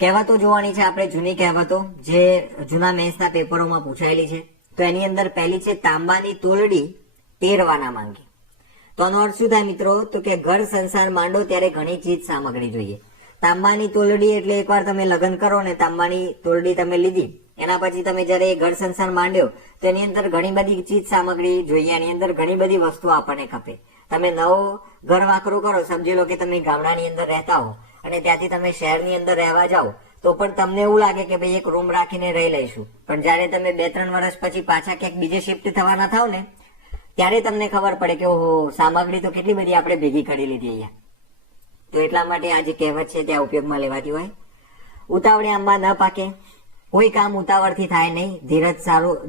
કહેવતો જોવાની છે આપણે, જૂની કહેવતો જે જૂના મેથ્સના પેપરોમાં પૂછાયેલી છે. તો એની અંદર પહેલી છે તાંબાની તોલડી તેરવાના માંગે. તો આનો અર્થ શું થાય મિત્રો? તો કે ઘર સંસાર માંડો ત્યારે ઘણી ચીજ સામગ્રી જોઈએ. તાંબાની તોલડી એટલે એકવાર તમે લગ્ન કરો ને તાંબાની તોલડી તમે લીધી, એના પછી તમે જયારે ઘર સંસાર માંડ્યો તો એની અંદર ઘણી બધી ચીજ સામગ્રી જોઈએ. એની અંદર ઘણી બધી વસ્તુઓ આપણને ખપે. તમે નવો ઘર વાકરું કરો, સમજી લો કે તમે ગામડાની અંદર રહેતા હો અને ત્યાંથી તમે શહેરની અંદર રહેવા જાઓ તો પણ તમને એવું લાગે કે ભાઈ એક રૂમ રાખીને રહી લઈશું, પણ જયારે તમે 2-3 વર્ષ પછી પાછા ક્યાંક બીજે શિફ્ટ થવાના થાવ ને ત્યારે તમને ખબર પડે કે ઓહો, સામગ્રી તો કેટલી બધી આપણે ભેગી કરી લીધી અહીંયા. તો એટલા માટે આ જે કહેવત છે ત્યાં ઉપયોગમાં લેવાતી હોય. ઉતાવળે આંબા ન પાકે, કોઈ કામ ઉતાવળથી થાય નહીં,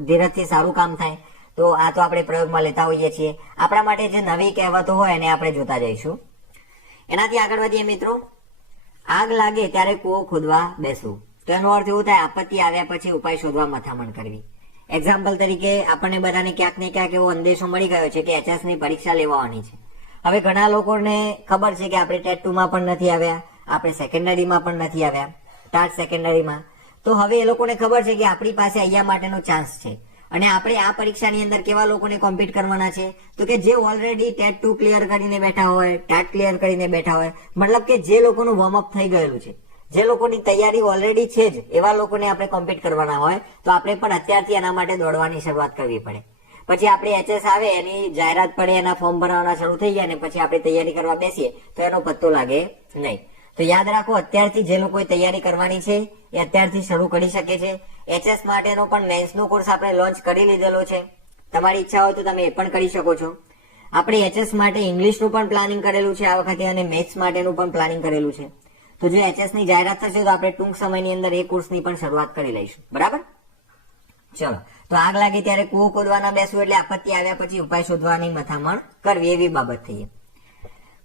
ધીરજથી સારું કામ થાય. તો આ તો આપણે પ્રયોગમાં લેતા હોઈએ છીએ. આપણા માટે જે નવી કહેવતો હોય એને આપણે જોતા જઈશું. એનાથી આગળ વધીએ મિત્રો. આગ લાગે ત્યારે કૂવો ખોદવા બેસવું. તો એનો અર્થ એવું થાય આપત્તિ આવ્યા પછી ઉપાય શોધવા મથામણ કરવી. એક્ઝામ્પલ તરીકે આપણને બધાને ક્યાંક ને ક્યાંક એવો અંદેશો મળી ગયો છે કે HS ની પરીક્ષા લેવાની છે. હવે ઘણા લોકોને ખબર છે કે આપણે ટેટ 2 માં પણ નથી આવ્યા, આપણે સેકન્ડરીમાં પણ નથી આવ્યા, ટાટ સેકન્ડરીમાં. તો હવે એ લોકોને ખબર છે કે આપણી પાસે અહીંયા માટેનો ચાન્સ છે અને આપણે આ પરીક્ષાની અંદર કેવા લોકોને કોમ્પીટ કરવાના છે? તો કે જે ઓલરેડી ટેટ 2 ક્લિયર કરીને બેઠા હોય, ટાટ ક્લિયર કરીને બેઠા હોય, મતલબ કે જે લોકોનું વોર્મઅપ થઈ ગયેલું છે, જે લોકોની તૈયારી ઓલરેડી છે જ, એવા લોકોને આપણે કોમ્પીટ કરવાના હોય. તો આપણે પણ અત્યારથી એના માટે દોડવાની શરૂઆત કરવી પડે. પછી આપણે HS આવે, એની જાહેરાત પડે, એના ફોર્મ ભરવાના શરૂ થઈ જાય ને પછી આપણે તૈયારી કરવા બેસીએ તો એનો પત્તો લાગે નહીં. તો યાદ રાખો, અત્યારથી જે લોકોએ તૈયારી કરવાની છે એ અત્યારથી શરૂ કરી શકે છે. HS માટેનો પણ મેન્સનો કોર્સ આપણે લોન્ચ કરી લીધેલો છે. તમારી ઈચ્છા હોય તો તમે એ પણ કરી શકો છો. આપણે HS માટે ઇંગ્લિશનું પણ પ્લાનિંગ કરેલું છે આ વખતે અને મેથ્સ માટેનું પણ પ્લાનિંગ કરેલું છે. તો જો HS ની જાહેરાત થશે તો આપણે ટૂંક સમયની અંદર એ કોર્સની પણ શરૂઆત કરી લઈશું. બરાબર? ચલો, તો આગ લાગે ત્યારે કૂવો ખોદવાના બેસવું એટલે આપત્તિ આવ્યા પછી ઉપાય શોધવાની મથામણ કરવી, એવી બાબત થઈ.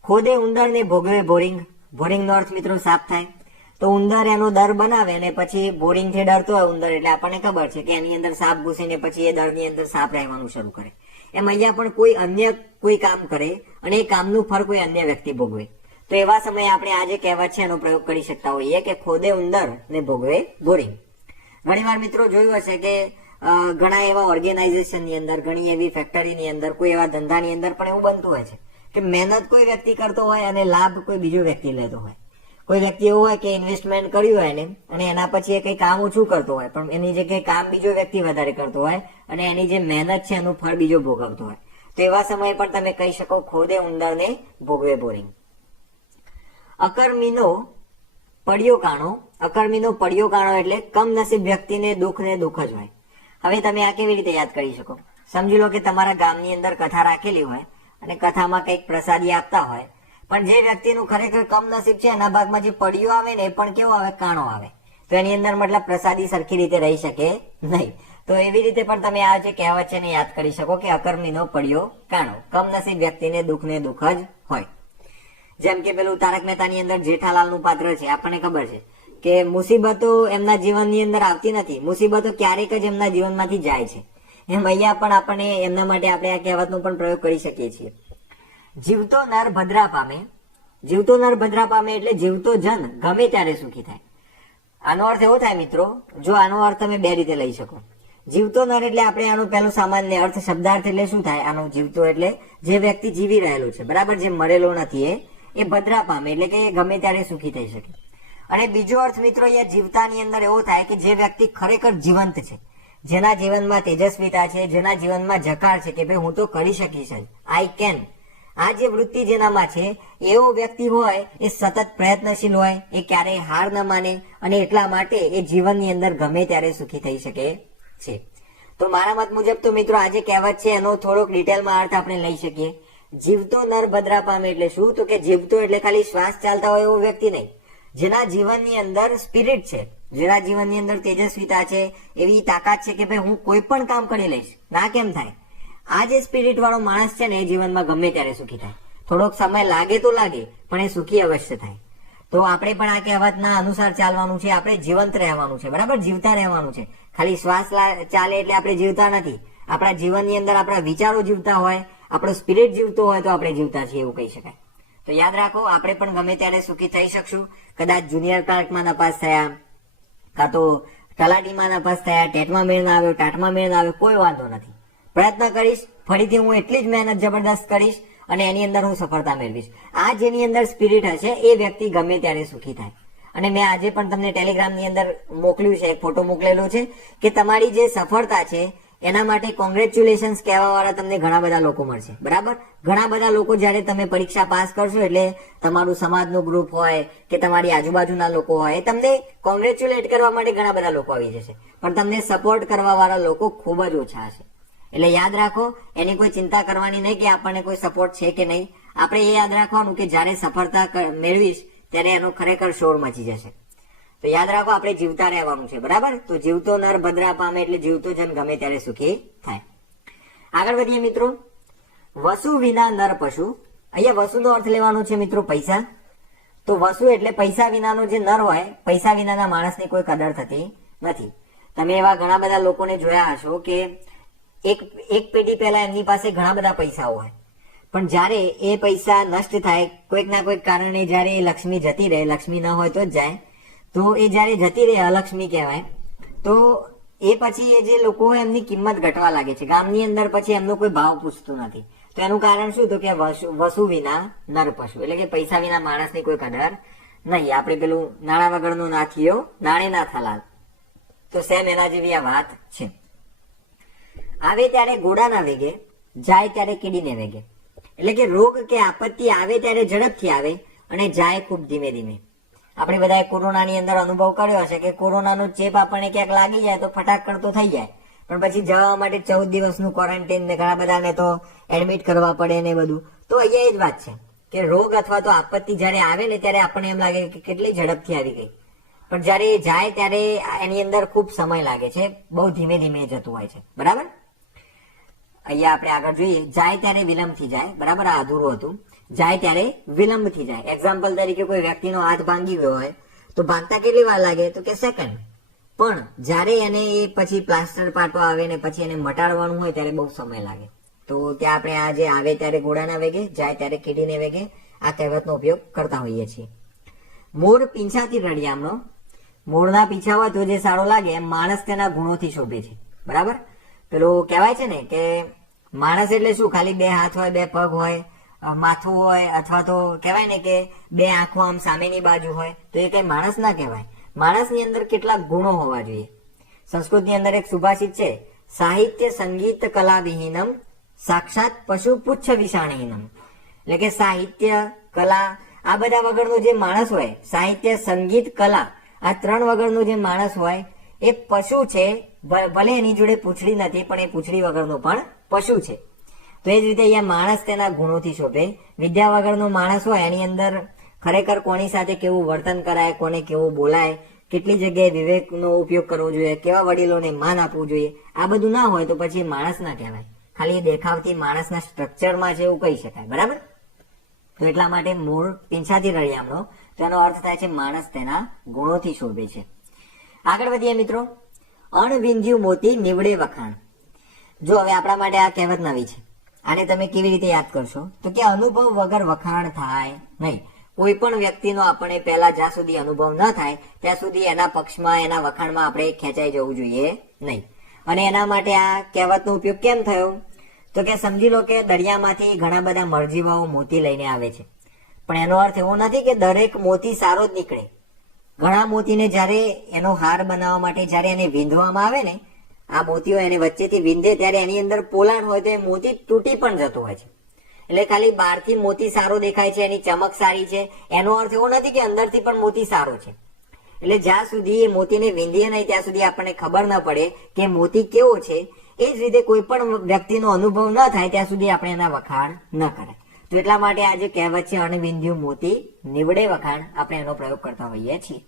ખોદે ઉંદર ને ભોગવે બોરિંગ. બોરિંગ નો અર્થ મિત્રો સાફ થાય. તો ઉંદર એનો દર બનાવે ને પછી બોરિંગ થી ડરતો હોય ઉંદર, એટલે આપણને ખબર છે કે એની અંદર સાપ ઘૂસીને પછી એ દરની અંદર સાપ રહેવાનું શરૂ કરે. એમ અહીંયા પણ કોઈ અન્ય કોઈ કામ કરે અને એ કામનું ફળ કોઈ અન્ય વ્યક્તિ ભોગવે. તો એવા સમયે આપણે આ જે કહેવત છે એનો પ્રયોગ કરી શકતા હોઈએ કે ખોદે ઉંદર ને ભોગવે બોરિંગ. ઘણીવાર મિત્રો જોયું હશે કે ઘણા એવા ઓર્ગેનાઇઝેશનની અંદર, ઘણી એવી ફેક્ટરીની અંદર, કોઈ એવા ધંધાની અંદર પણ એવું બનતું હોય છે કે મહેનત કોઈ વ્યક્તિ કરતો હોય અને લાભ કોઈ બીજો વ્યક્તિ લેતો હોય. કોઈ વ્યક્તિ એવું હોય કે ઇન્વેસ્ટમેન્ટ કર્યું હોય ને અને એના પછી એ કઈ કામ ઓછું કરતો હોય, પણ એની જગ્યાએ કામ બીજો વ્યક્તિ વધારે કરતો હોય અને એની જે મહેનત છે એનું ફળ બીજો ભોગવતો હોય. તો એવા સમયે પણ તમે કહી શકો ખોદે ઉંદર ને ભોગવે બોરિંગ. અકર્મીનો પડ્યો કાણો. અકર્મીનો પડ્યો કાણો એટલે કમનસીબ વ્યક્તિને દુઃખ ને દુઃખ જ હોય. હવે તમે આ કેવી રીતે યાદ કરી શકો? સમજી લો કે તમારા ગામની અંદર કથા રાખેલી હોય અને કથામાં કંઈક પ્રસાદી આપતા હોય, પણ જે વ્યક્તિનું ખરેખર કમનસીબ છે એના ભાગમાં જે પડ્યો આવે ને એ પણ કેવો આવે? કાણો આવે. તો એની અંદર મતલબ પ્રસાદી સરખી રીતે રહી શકે નહીં. તો એવી રીતે પણ તમે આ જે કહેવત છે ને યાદ કરી શકો કે અકર્મીનો પડ્યો કાણો, કમનસીબ વ્યક્તિને દુઃખ ને દુઃખ જ હોય. જેમ કે પેલું તારક મહેતાની અંદર જેઠાલાલનું પાત્ર છે, આપણને ખબર છે કે મુસીબતો એમના જીવનની અંદર આવતી નથી, મુસીબતો ક્યારેક જ એમના જીવનમાંથી જાય છે. એમ અહીંયા પણ આપણને એમના માટે આપણે આ કહેવતનો પણ પ્રયોગ કરી શકીએ છીએ. જીવતો નર ભદ્રા પામે. જીવતો નર ભદ્રા પામે એટલે જીવતો જન ગમે ત્યારે સુખી થાય. આનો અર્થ એવો થાય મિત્રો, જો આનો અર્થ તમે બે રીતે લઈ શકો. જીવતો નર એટલે આપણે આનો પહેલો સામાન્ય અર્થ, શબ્દાર્થ એટલે શું થાય આનો? જીવતો એટલે જે વ્યક્તિ જીવી રહેલું છે, બરાબર, જે મરેલો નથી, એ ભદ્રા પામે એટલે કે ગમે ત્યારે સુખી થઈ શકે. અને બીજો અર્થ મિત્રો અહીંયા જીવતાની અંદર એવો થાય કે જે વ્યક્તિ ખરેખર જીવંત છે, જેના જીવનમાં તેજસ્વીતા છે, જેના જીવનમાં જકાર છે કે ભાઈ હું તો કરી શકીશ, આઈ કેન, આ જે વૃત્તિ જેનામાં છે એવો વ્યક્તિ હોય એ સતત પ્રયત્નશીલ હોય, એ ક્યારેય હાર ન માને અને એટલા માટે એ જીવનની અંદર ગમે ત્યારે સુખી થઈ શકે છે. તો મારા મત મુજબ તો મિત્રો આજે કહેવત છે એનો થોડોક ડિટેલમાં અર્થ આપણે લઈ શકીએ. જીવતો નર ભદ્રા પામે એટલે શું? તો કે જીવતો એટલે ખાલી શ્વાસ ચાલતા હોય એવો વ્યક્તિ નહીં, જેના જીવનની અંદર સ્પિરિટ છે, જેના જીવનની અંદર તેજસ્વીતા છે, એવી તાકાત છે કે ભાઈ હું કોઈ પણ કામ કરી લઈશ, ના કેમ થાય. આ જે સ્પિરિટ વાળો માણસ છે ને એ જીવનમાં ગમે ત્યારે સુખી થાય. થોડોક સમય લાગે તો લાગે પણ એ સુખી અવશ્ય થાય. તો આપણે પણ આ કહેવતના અનુસાર ચાલવાનું છે, આપણે જીવંત રહેવાનું છે, બરાબર, જીવતા રહેવાનું છે. ખાલી શ્વાસ ચાલે એટલે આપણે જીવતા નથી. આપણા જીવનની અંદર આપણા વિચારો જીવતા હોય, આપણો સ્પિરિટ જીવતો હોય તો આપણે જીવતા છીએ એવું કહી શકાય. તો યાદ રાખો, આપણે પણ ગમે ત્યારે સુખી થઈ શકશું. કદાચ જુનિયર ક્લાર્કમાં નપાસ થયા, કાં તો તલાટીમાં નપાસ થયા, ટેટમાં મેળ ના આવ્યો, ટાટમાં મેળ ના આવ્યો, કોઈ વાંધો નથી. પ્રયત્ન કરીશ, ફરીથી હું એટલી જ મહેનત જબરદસ્ત કરીશ અને એની અંદર હું સફળતા મેળવીશ. આ જેની અંદર સ્પિરિટ હશે એ વ્યક્તિ ગમે ત્યારે સુખી થાય. અને મેં આજે પણ તમને ટેલિગ્રામની અંદર મોકલ્યું છે, એક ફોટો મોકલેલો છે કે તમારી જે સફળતા છે એના માટે કોંગ્રેચ્યુલેશન્સ કહેવા વાળા તમને ઘણા બધા લોકો મળશે. બરાબર, ઘણા બધા લોકો જયારે તમે પરીક્ષા પાસ કરશો એટલે તમારું સમાજનું ગ્રુપ હોય કે તમારી આજુબાજુના લોકો હોય, એ તમને કોંગ્રેચ્યુલેટ કરવા માટે ઘણા બધા લોકો આવી જશે, પણ તમને સપોર્ટ કરવા વાળા લોકો ખૂબ જ ઓછા હશે. એટલે યાદ રાખો, એની કોઈ ચિંતા કરવાની નહીં કે આપણને કોઈ સપોર્ટ છે કે નહીં. આપણે એ યાદ રાખવાનું કે જ્યારે સફળતા મેળવીશ ત્યારે એનો ખરેખર શોર મચી જશે. તો યાદ રાખો, આપણે જીવતા રહેવાનું છે. બરાબર, તો જીવતો નર ભદ્રા પામે એટલે જીવતો જન ગમે ત્યારે સુખી થાય. આગળ વધીએ મિત્રો. વસુ વિના નર પશુ. અહીંયા વસુનો અર્થ લેવાનો છે મિત્રો પૈસા. તો વસુ એટલે પૈસા વિનાનો જે નર હોય, પૈસા વિનાના માણસની કોઈ કદર થતી નથી. તમે એવા ઘણા બધા લોકોને જોયા હશો કે એક પેઢી પહેલા એમની પાસે ઘણા બધા પૈસા હોય, પણ જ્યારે એ પૈસા નષ્ટ થાય કોઈક ના કોઈક કારણે, જ્યારે એ લક્ષ્મી જતી રહે, લક્ષ્મી ન હોય તો જ જાય, તો એ જ્યારે જતી રહે, અલક્ષ્મી કહેવાય, તો એ પછી એ જે લોકો હોય એમની કિંમત ઘટવા લાગે છે. ગામની અંદર પછી એમનો કોઈ ભાવ પૂછતું નથી. તો એનું કારણ શું? તો કે વસુ વિના નર પશુ, એટલે કે પૈસા વિના માણસની કોઈ કદર નહીં. આપણે પેલું નાણા વગરનો નાથિયો નાણે ના થલાલ, તો સેમ એના જેવી આ વાત છે. આવે ત્યારે ઘોડાના વેગે, જાય ત્યારે કીડીને વેગે. એટલે કે રોગ કે આપત્તિ આવે ત્યારે ઝડપથી આવે અને જાય ખૂબ ધીમે ધીમે. આપણે બધાએ કોરોનાની અંદર અનુભવ કર્યો હશે કે કોરોનાનો ચેપ આપણને ક્યાંક લાગી જાય તો ફટાક કરતો થઈ જાય, પણ પછી જવા માટે 14 દિવસનું ક્વોરન્ટાઇન ને ઘણા બધાને તો એડમિટ કરવા પડે ને બધું. તો અહીંયા એ જ વાત છે કે રોગ અથવા તો આપત્તિ જ્યારે આવે ને ત્યારે આપણને એમ લાગે કે કેટલી ઝડપથી આવી ગઈ, પણ જ્યારે એ જાય ત્યારે એની અંદર ખૂબ સમય લાગે છે, બહુ ધીમે ધીમે જતું હોય છે. બરાબર, અહીંયા આપણે આગળ જોઈએ, જાય ત્યારે વિલંબથી જાય. બરાબર, આ અધૂરું હતું. જાય ત્યારે વિલંબથી જાય. એક્ઝામ્પલ તરીકે કોઈ વ્યક્તિનો હાથ ભાંગી ગયો હોય તો ભાગતા કેટલી વાર લાગે? તો કે સેકન્ડ. પણ જ્યારે એને એ પછી પ્લાસ્ટર પાટો આવે ને પછી એને મટાડવાનું હોય ત્યારે બહુ સમય લાગે. તો ત્યાં આપણે આ જે આવે ત્યારે ઘોડાના વેગે, જાય ત્યારે કીડીને વેગે, આ કહેવતનો ઉપયોગ કરતા હોઈએ છીએ. મોર પીંછાથી રળિયામણો. મોરના પીછા હોય તો જે સારો લાગે એમ માણસ તેના ગુણોથી શોભે છે. બરાબર, પેલું કહેવાય છે ને કે માણસ એટલે શું? ખાલી બે હાથ હોય, બે પગ હોય, માથું હોય, અથવા તો કહેવાય ને કે બે આંખો આમ સામેની બાજુ હોય, તો એ કઈ માણસ ના કહેવાય. માણસની અંદર કેટલાક ગુણો હોવા જોઈએ. સંસ્કૃતની અંદર એક સુભાષિત છે, સાહિત્ય સંગીત કલા વિહીનમ સાક્ષાત પશુ પુચ્છ વિષાણહીનમ. એટલે કે સાહિત્ય, કલા, આ બધા વગરનો જે માણસ હોય, સાહિત્ય, સંગીત, કલા, આ ત્રણ વગરનો જે માણસ હોય એ પશુ છે. ભલે એની જોડે પૂંછડી નથી, પણ એ પૂંછડી વગરનો પણ પશુ છે. તો એ જ રીતે અહીંયા માણસ તેના ગુણોથી શોભે. વિદ્યા વગરનો માણસ હોય એની અંદર ખરેખર કોની સાથે કેવું વર્તન કરાય, કોને કેવું બોલાય, કેટલી જગ્યાએ વિવેકનો ઉપયોગ કરવો જોઈએ, કેવા વડીલોને માન આપવું જોઈએ, આ બધું ના હોય તો પછી માણસ ના કહેવાય. ખાલી દેખાવથી માણસના સ્ટ્રક્ચરમાં છે એવું કહી શકાય. બરાબર, તો એટલા માટે મોર પીંછાથી રળિયામણો, તેનો અર્થ થાય છે માણસ તેના ગુણોથી શોભે છે. આગળ વધીએ મિત્રો. અણવિંધ્યું મોતી નીવડે વખાણ. જો હવે આપણા માટે આ કહેવત નવી છે, આને તમે કેવી રીતે યાદ કરશો? તો કે અનુભવ વગર વખાણ થાય નહીં. કોઈ પણ વ્યક્તિનો આપણે પહેલા જ્યાં સુધી અનુભવ ન થાય ત્યાં સુધી એના પક્ષમાં, એના વખાણમાં આપણે ખેંચાઈ જવું જોઈએ નહીં. અને એના માટે આ કહેવતનો ઉપયોગ કેમ થયો? તો કે સમજી લો કે દરિયામાંથી ઘણા બધા મળજીવાઓ મોતી લઈને આવે છે, પણ એનો અર્થ એવો નથી કે દરેક મોતી સારો જ નીકળે. ઘણા મોતીને જ્યારે એનો હાર બનાવવા માટે જ્યારે એને વીંધવામાં આવે ને, આ મોતીઓ એને વચ્ચેથી વીંધે ત્યારે એની અંદર પોલાણ હોય તો એ મોતી તૂટી પણ જતો હોય છે. એટલે ખાલી બહારથી મોતી સારો દેખાય છે, એની ચમક સારી છે, એનો અર્થ એવો નથી કે અંદરથી પણ મોતી સારો છે. એટલે જ્યાં સુધી એ મોતીને વીંધીએ નહીં ત્યાં સુધી આપણને ખબર ન પડે કે મોતી કેવો છે. એ જ રીતે કોઈ પણ વ્યક્તિનો અનુભવ ન થાય ત્યાં સુધી આપણે એના વખાણ ન કરાય. તો એટલા માટે આ જે કહેવત છે અણવિંધ્યું મોતી નીવડે વખાણ, આપણે એનો પ્રયોગ કરતા હોઈએ છીએ.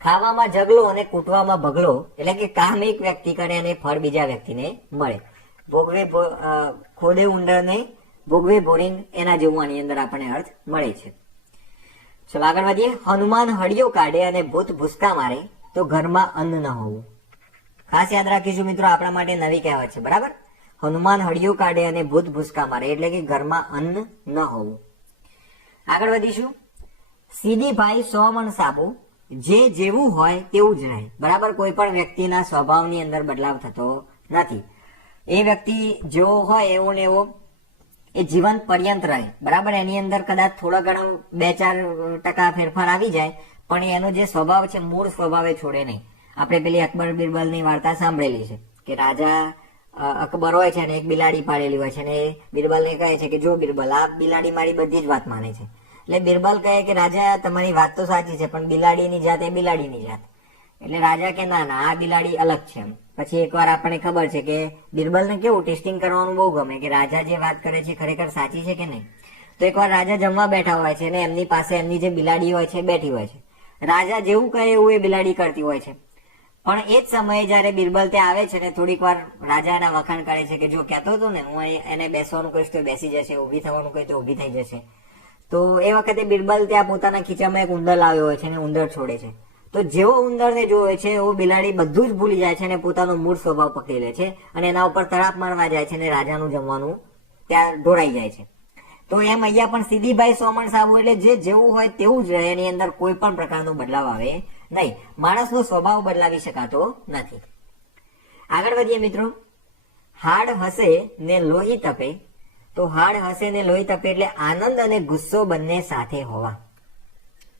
ખાવામાં જગલો અને કૂટવામાં ભગલો, એટલે કે કામ એક વ્યક્તિ કરે અને ફળ બીજા વ્યક્તિને મળે. ભોગવે ખોદે ઉંડરને ભોગવે બોરિંગ, એના જેવું આની અંદર આપણને અર્થ મળે છે. ચલો આગળ વધીએ. હનુમાન હળિયો કાઢે અને ભૂત ભૂસકા મારે તો ઘરમાં અન્ન ન હોવું. ખાસ યાદ રાખીશું મિત્રો, આપણા માટે નવી કહેવત છે. બરાબર, હનુમાન હળિયો કાઢે અને ભૂત ભૂસકા મારે એટલે કે ઘરમાં અન્ન ન હોવું. આગળ વધીશું. સીદીભાઈ 100 મણ સાબુ, જે જેવું હોય તેવું જ રહે. બરાબર, કોઈ પણ વ્યક્તિના સ્વભાવની અંદર બદલાવ થતો નથી. એ વ્યક્તિ જેવો હોય એવો ને એવો એ જીવન પર્યંત રહે. બરાબર, એની અંદર કદાચ થોડા ઘણો 2-4% ફેરફાર આવી જાય, પણ એનો જે સ્વભાવ છે મૂળ સ્વભાવે છોડે નહીં. આપણે પેલી અકબર બિરબલની વાર્તા સાંભળેલી છે કે રાજા અકબર હોય છે ને એક બિલાડી પાડેલી હોય છે ને બિરબલને કહે છે કે જો બિરબલ, આ બિલાડી મારી બધી જ વાત માને છે. એટલે બિરબલ કહે કે રાજા તમારી વાત તો સાચી છે, પણ બિલાડીની જાત એ બિલાડીની જાત. એટલે રાજા કે ના ના, આ બિલાડી અલગ છે. પછી એકવાર આપણને ખબર છે કે બિરબલને કેવું ટેસ્ટિંગ કરવાનું બહુ ગમે કે રાજા જે વાત કરે છે ખરેખર સાચી છે કે નહીં. તો એકવાર રાજા જમવા બેઠા હોય છે ને એમની પાસે એમની જે બિલાડી હોય છે બેઠી હોય છે. રાજા જેવું કહે એવું એ બિલાડી કરતી હોય છે. પણ એ જ સમયે જયારે બિરબલ ત્યાં આવે છે ને થોડીક વાર રાજા એના વખાણ કરે છે કે જો કહેતો હતો ને હું એને બેસવાનું કહીશ તો બેસી જશે, ઊભી થવાનું કહી તો ઊભી થઈ જશે. તો એ વખતે બિરબલ ત્યાં પોતાના ખીચામાં એક ઉંદર લાવ્યો હોય છે અને ઉંદર છોડે છે. તો જેવો ઉંદરને જોવે છે એવો બિલાડી બધું જ ભૂલી જાય છે અને પોતાનો મૂળ સ્વભાવ પકડી લે છે અને એના ઉપર તડાપ મારવા જાય છે અને રાજાનું જમવાનું ત્યાં ઢોળાઈ જાય છે. તો એમ અહીંયા પણ સીદીભાઈ 100 મણ સાબુ એટલે જે જેવું હોય તેવું જ રહે, એની અંદર કોઈ પણ પ્રકારનો બદલાવ આવે નહીં. માણસનો સ્વભાવ બદલાવી શકાતો નથી. આગળ વધીએ મિત્રો. હાડ હસે ને લોહી તપે. તો હાડ હસે ને લોહી તપે એટલે આનંદ અને ગુસ્સો બંને સાથે હોવા.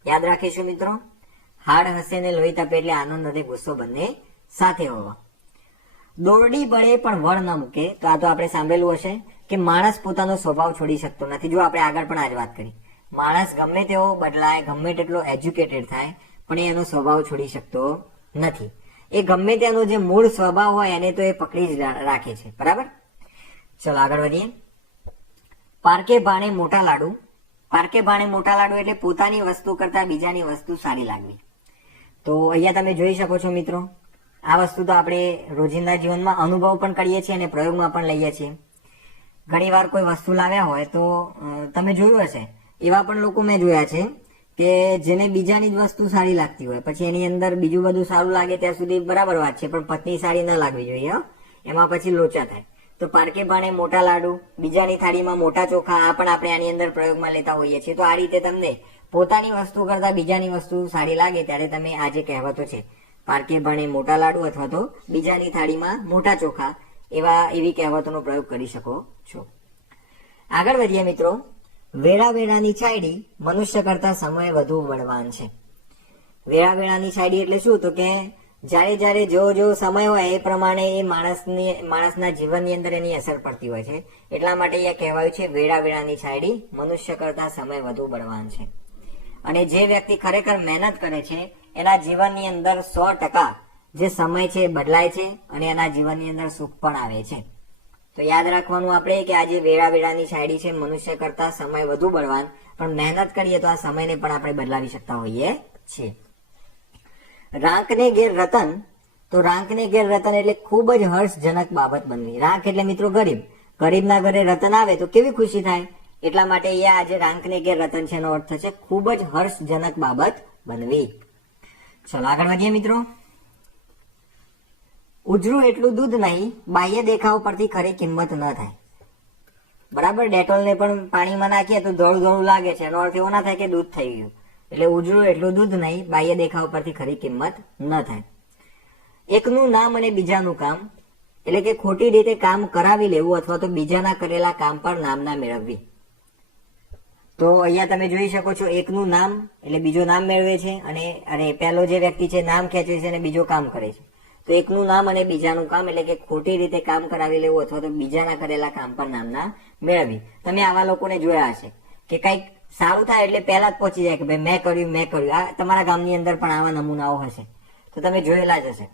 યાદ રાખીશું મિત્રો, હાડ હસે ને લોહી તપે એટલે આનંદ અને ગુસ્સો બંને સાથે હોવા. દોરડી બળે પણ વળ ન મૂકે. તો આ તો આપણે સાંભળેલું હશે કે માણસ પોતાનો સ્વભાવ છોડી શકતો નથી. જો આપણે આગળ પણ આજ વાત કરી, માણસ ગમે તેવો બદલાય, ગમે તેટલો એજ્યુકેટેડ થાય, પણ એનો સ્વભાવ છોડી શકતો નથી. એ ગમે તેનો જે મૂળ સ્વભાવ હોય એને તો એ પકડી જ રાખે છે. બરાબર, ચલો આગળ વધીએ. પારકે ભાણે મોટા લાડુ. પારકે ભાણે મોટા લાડુ એટલે પોતાની વસ્તુ કરતા બીજાની વસ્તુ સારી લાગવી. તો અહીંયા તમે જોઈ શકો છો મિત્રો, આ વસ્તુ તો આપણે રોજિંદા જીવનમાં અનુભવ પણ કરીએ છીએ અને પ્રયોગમાં પણ લઈએ છીએ. ઘણી વાર કોઈ વસ્તુ લાવ્યા હોય તો તમે જોયું હશે, એવા પણ લોકો મેં જોયા છે કે જેને બીજાની જ વસ્તુ સારી લાગતી હોય, પછી એની અંદર બીજું બધું સારું લાગે ત્યાં સુધી બરાબર વાત છે, પણ પત્ની સારી ન લાગવી જોઈએ, એમાં પછી લોચા થાય. તો પારકે ભાણે મોટા લાડુ, બીજાની થાળીમાં મોટા ચોખા, આ પણ આપણે આની અંદર પ્રયોગમાં લેતા હોઈએ છીએ. તો આ રીતે તમને પોતાની વસ્તુ કરતા બીજાની વસ્તુ સારી લાગે ત્યારે તમે આ જે કહેવતો છે, પારકે ભાણે મોટા લાડુ અથવા તો બીજાની થાળીમાં મોટા ચોખા, એવી કહેવતોનો પ્રયોગ કરી શકો છો. આગળ વધીએ મિત્રો. વેળા વેળાની છાયડી મનુષ્ય કરતા સમય વધુ બળવાન છે. વેળા વેળાની છાયડી એટલે શું? તો કે જ્યારે જ્યારે જેવો સમય હોય એ પ્રમાણે એ માણસના જીવનની અંદર એની અસર પડતી હોય છે. એટલા માટે અહીંયા કહેવાયું છે વેળા વેળાની છાયડી મનુષ્ય કરતા સમય વધુ બળવાન છે. અને જે વ્યક્તિ ખરેખર મહેનત કરે છે એના જીવનની અંદર 100% જે સમય છે એ બદલાય છે અને એના જીવનની અંદર સુખ પણ આવે છે. તો યાદ રાખવાનું આપણે કે આ જે વેળા વેળાની છાયડી છે મનુષ્ય કરતા સમય વધુ બળવાન, પણ મહેનત કરીએ તો આ સમયને પણ આપણે બદલાવી શકતા હોઈએ છીએ. રાંકને ઘેર રતન. તો રાંકને ઘેર રતન એટલે ખૂબ જ હર્ષજનક બાબત બનવી. રાંક એટલે મિત્રો ગરીબ. ગરીબના ઘરે રતન આવે તો કેવી ખુશી થાય. એટલા માટે અહીંયા આજે રાંકને ઘેર રતન છે એનો અર્થ થશે ખૂબ જ હર્ષજનક બાબત બનવી. ચલો આગળ વધીએ મિત્રો. ઉજળું એટલું દૂધ નહીં, બાહ્ય દેખાવ પરથી ખરી કિંમત ન થાય. બરાબર, ડેટોલને પણ પાણીમાં નાખીએ તો ધોળું ધોળું લાગે છે, એનો અર્થ એવો ના થાય કે દૂધ થઈ ગયું. એટલે ઉજળું એટલું દૂધ નહીં, બાહ્ય દેખાવ પરથી ખરી કિંમત ન થાય. એકનું નામ અને બીજાનું કામ એટલે કે ખોટી રીતે કામ કરાવી લેવું અથવા તો બીજાના કરેલા કામ પર નામના મેળવવી. તો અહીંયા તમે જોઈ શકો છો, એકનું નામ એટલે બીજો નામ મેળવે છે અને પહેલો જે વ્યક્તિ છે નામ ખેંચે છે અને બીજો કામ કરે છે. તો એકનું નામ અને બીજાનું કામ એટલે કે ખોટી રીતે કામ કરાવી લેવું અથવા તો બીજાના કરેલા કામ પર નામના મેળવવી. તમે આવા લોકોને જોયા હશે કે કંઈક સારું થાય એટલે પહેલા જ પહોંચી જાય કે ભાઈ મેં કર્યું. આ તમારા ગામની અંદર પણ આવા નમૂનાઓ હશે, તો તમે જોયેલા જ હશે.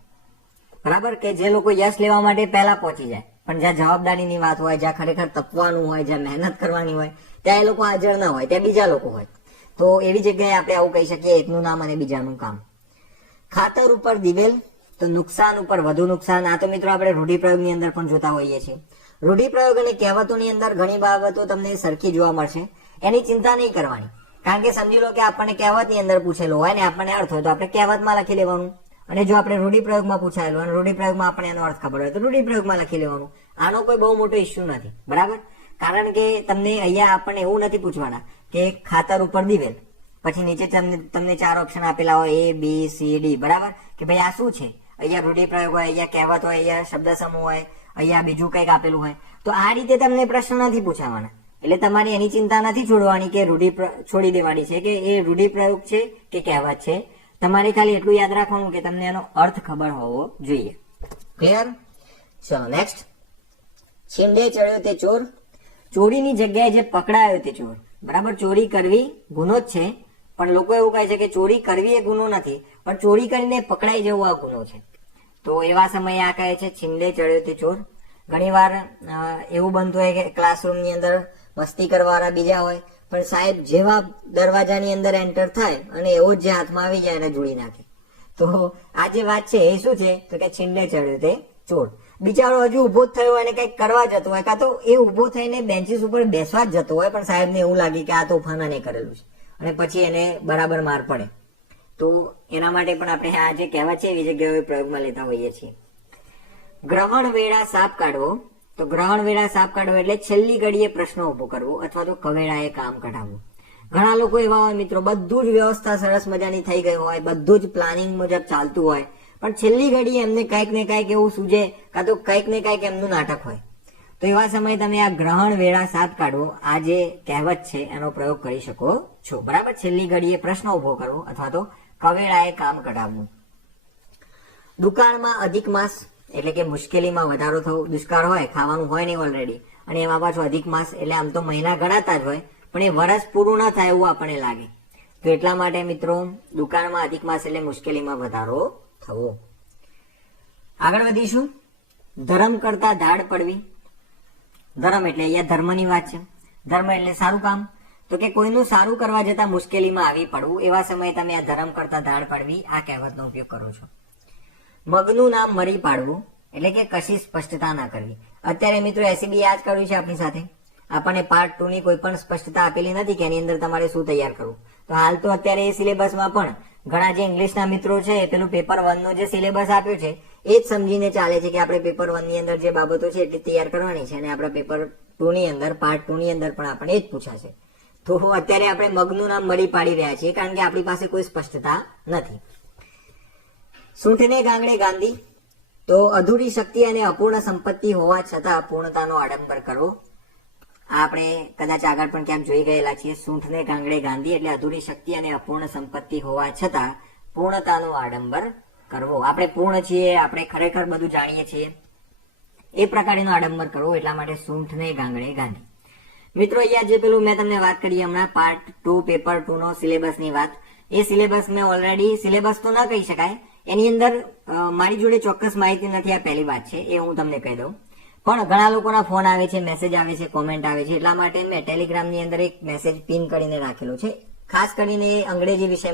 બરાબર, કે જે લોકો યશ લેવા માટે પહેલા પહોંચી જાય, પણ જ્યાં જવાબદારીની વાત હોય, જ્યાં ખરેખર તપવાનું હોય, જ્યાં મહેનત કરવાની હોય, ત્યાં એ લોકો હાજર ના હોય, ત્યાં બીજા લોકો હોય. તો એવી જગ્યાએ આપણે આવું કહી શકીએ, એકનું નામ અને બીજાનું કામ. ખાતર ઉપર દિવેલ. તો નુકસાન ઉપર વધુ નુકસાન. આ તો મિત્રો આપણે રૂઢિપ્રયોગની અંદર પણ જોતા હોઈએ છીએ. રૂઢિપ્રયોગ અને કહેવતોની અંદર ઘણી બાબતો તમને સરખી જોવા મળશે. એની ચિંતા નહીં કરવાની, કારણ કે સમજી લો કે આપણને કહેવતની અંદર પૂછેલું હોય ને આપણને અર્થ હોય તો આપણે કહેવતમાં લખી લેવાનું, અને જો આપણે રૂઢિપ્રયોગમાં પૂછાયેલું અને રૂઢિપ્રયોગમાં આપણને એનો અર્થ ખબર હોય તો રૂઢિપ્રયોગમાં લખી લેવાનું. આનો કોઈ બહુ મોટો ઇસ્યુ નથી. બરાબર, કારણ કે તમને અહીંયા આપણને એવું નથી પૂછવાના કે ખાતર ઉપર દિવેલ, પછી નીચે તમને 4 ઓપ્શન આપેલા હોય A, B, C, D, બરાબર, કે ભાઈ આ શું છે, અહીંયા રૂઢિપ્રયોગ હોય, અહીંયા કહેવત હોય, અહીંયા શબ્દ સમૂહ હોય, અહીંયા બીજું કંઈક આપેલું હોય. તો આ રીતે તમને પ્રશ્ન નથી પૂછાવાના, એટલે તમારે એની ચિંતા નથી છોડવાની કે છોડી દેવાની છે કે એ રૂઢિપ્રયોગ છે કે કહેવત છે. તમારે ખાલી એટલું યાદ રાખવાનું કે તમને એનો અર્થ ખબર હોવો જોઈએ. ક્લિયર? ચલો નેક્સ્ટ. છીંડે ચડ્યો તે ચોર. ચોરીની જગ્યાએ જે પકડાયો તે ચોર. બરાબર, ચોરી કરવી ગુનો જ છે, પણ લોકો એવું કહે છે કે ચોરી કરવી એ ગુનો નથી, પણ ચોરી કરીને પકડાઈ જવું આ ગુનો છે. તો એવા સમયે આ કહે છે છીંડે ચડ્યો તે ચોર. ઘણી વાર એવું બનતું હોય કે ક્લાસરૂમ ની અંદર મસ્તી કરવાવાળા બીજા હોય, પણ સાહેબ જેવા દરવાજાની અંદર એન્ટર થાય અને એવો જે હાથમાં આવી જાય એને જોડી નાખે. તો આ જે વાત છે એ શું છે, તો કે છીંડે ચડ્યો તે ચોર. બિચારો હજુ ઉભો જ થયો અને કંઈક કરવા જતો હોય, કાં તો એ ઉભો થઈને બેન્ચીસ ઉપર બેસવા જ જતો હોય, પણ સાહેબને એવું લાગે કે આ તો ફાનાને કરેલું છે અને પછી એને બરાબર માર પડે. તો એના માટે પણ આપણે આ જે કહેવત છે એવી જગ્યાએ પ્રયોગમાં લેતા હોઈએ છીએ. ગ્રહણ વેળા સાપ કાઢવો. તો ગ્રહણ વેળા સાપ કાઢવો એટલે છેલ્લી ઘડીએ પ્રશ્ન ઉભો કરવો અથવા તો કવેળાએ કામ કઢાવવું. ઘણા લોકો એવા હોય મિત્રો, બધું જ વ્યવસ્થા સરસ મજાની થઈ ગઈ હોય, બધું જ પ્લાનિંગ મુજબ ચાલતું હોય, પણ છેલ્લી ઘડીએ એમને કંઈક ને કંઈક એવું સૂજે, કાં તો કંઈક ને કંઈક એમનું નાટક હોય. તો એવા સમયે તમે આ ગ્રહણ વેળા સાપ કાઢવો આ જે કહેવત છે એનો પ્રયોગ કરી શકો છો. બરાબર, છેલ્લી ઘડીએ પ્રશ્ન ઉભો કરવો અથવા તો કવેળાએ કામ કઢાવવું. દુકાળમાં અધિક માસ એટલે કે મુશ્કેલીમાં વધારો થવો. દુષ્કાળ હોય, ખાવાનું હોય નહીં ઓલરેડી, અને એમાં પાછું અધિક માસ એટલે આમ તો મહિના ગણાતા જ હોય, પણ એ વર્ષ પૂરું ના થાય એવું આપણને લાગે. તો એટલા માટે મિત્રો દુકાળમાં અધિક માસ એટલે મુશ્કેલીમાં વધારો થવો. આગળ વધીશું. ધર્મ કરતા ધાડ પડવી. ધર્મ એટલે અહીંયા ધર્મની વાત છે. ધર્મ એટલે સારું કામ. તો કે કોઈનું સારું કરવા જતા મુશ્કેલીમાં આવી પડવું, એવા સમયે તમે આ ધર્મ કરતા ધાડ પડવી આ કહેવતનો ઉપયોગ કરો છો. મગનું નામ મરી પાડવું એટલે કે કશી સ્પષ્ટતા ના કરવી. અત્યારે મિત્રો એસીબી આ જ કર્યું છે આપણી સાથે. આપણને પાર્ટ 2 ની કોઈ પણ સ્પષ્ટતા આપેલી નથી કે એની અંદર તમારે શું તૈયાર કરવું. તો હાલ તો અત્યારે એ સિલેબસમાં પણ ઘણા જે ઇંગ્લિશના મિત્રો છે પેલું પેપર 1 નો જે સિલેબસ આપ્યો છે એ જ સમજીને ચાલે છે કે આપણે પેપર 1 ની અંદર જે બાબતો છે એટલી તૈયાર કરવાની છે, અને આપણે પેપર 2 ની અંદર પાર્ટ 2 ની અંદર પણ આપણે એ જ પૂછાશે. તો અત્યારે આપણે મગનું નામ મરી પાડી રહ્યા છીએ કારણ કે આપણી પાસે કોઈ સ્પષ્ટતા નથી. સૂંઠને ગાંગડે ગાંધી. તો અધૂરી શક્તિ અને અપૂર્ણ સંપત્તિ હોવા છતાં પૂર્ણતાનો આડંબર કરવો. આપણે કદાચ આગળ પણ ક્યાંક જોઈ ગયેલા છીએ. સૂંઠને ગાંગડે ગાંધી એટલે અધૂરી શક્તિ અને અપૂર્ણ સંપત્તિ હોવા છતાં પૂર્ણતાનો આડંબર કરવો. આપણે પૂર્ણ છીએ, આપણે ખરેખર બધું જાણીએ છીએ, એ પ્રકારનો આડંબર કરવો, એટલા માટે સૂંઠને ગાંગડે ગાંધી. મિત્રો અહીંયા જે પેલું મેં તમને વાત કરી હમણાં પાર્ટ 2 પેપર 2 નો સિલેબસની વાત, એ સિલેબસ મેં ઓલરેડી સિલેબસ તો ના કહી શકાય, એની અંદર મારી જોડે ચોક્કસ માહિતી નથી, આ પહેલી વાત છે, એ હું તમને કહી દઉં. પણ ઘણા લોકોના ફોન આવે છે, મેસેજ આવે છે, કોમેન્ટ આવે છે, એટલા માટે મેં ટેલિગ્રામની અંદર એક મેસેજ પિન કરીને રાખેલો છે. ખાસ કરીને અંગ્રેજી વિષય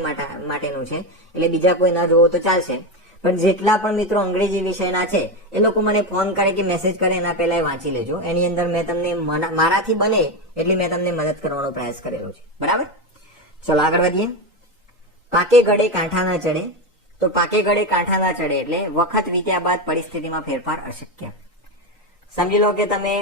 માટેનું છે, એટલે બીજા કોઈ ના જોવો તો ચાલશે, પણ જેટલા પણ મિત્રો અંગ્રેજી વિષયના છે એ લોકો મને ફોન કરે કે મેસેજ કરે એના પહેલા વાંચી લેજો. એની અંદર મેં તમને મારાથી બને એટલી મેં તમને મદદ કરવાનો પ્રયાસ કરેલો છે. બરાબર, ચલો આગળ વધીએ. પાકે ગળે કાંઠા ના ચડે. તો પાકે ગળે કાંઠા ના ચડે એટલે વખત વીત્યા બાદ પરિસ્થિતિમાં ફેરફાર અશક્ય. સમજી લો કે તમે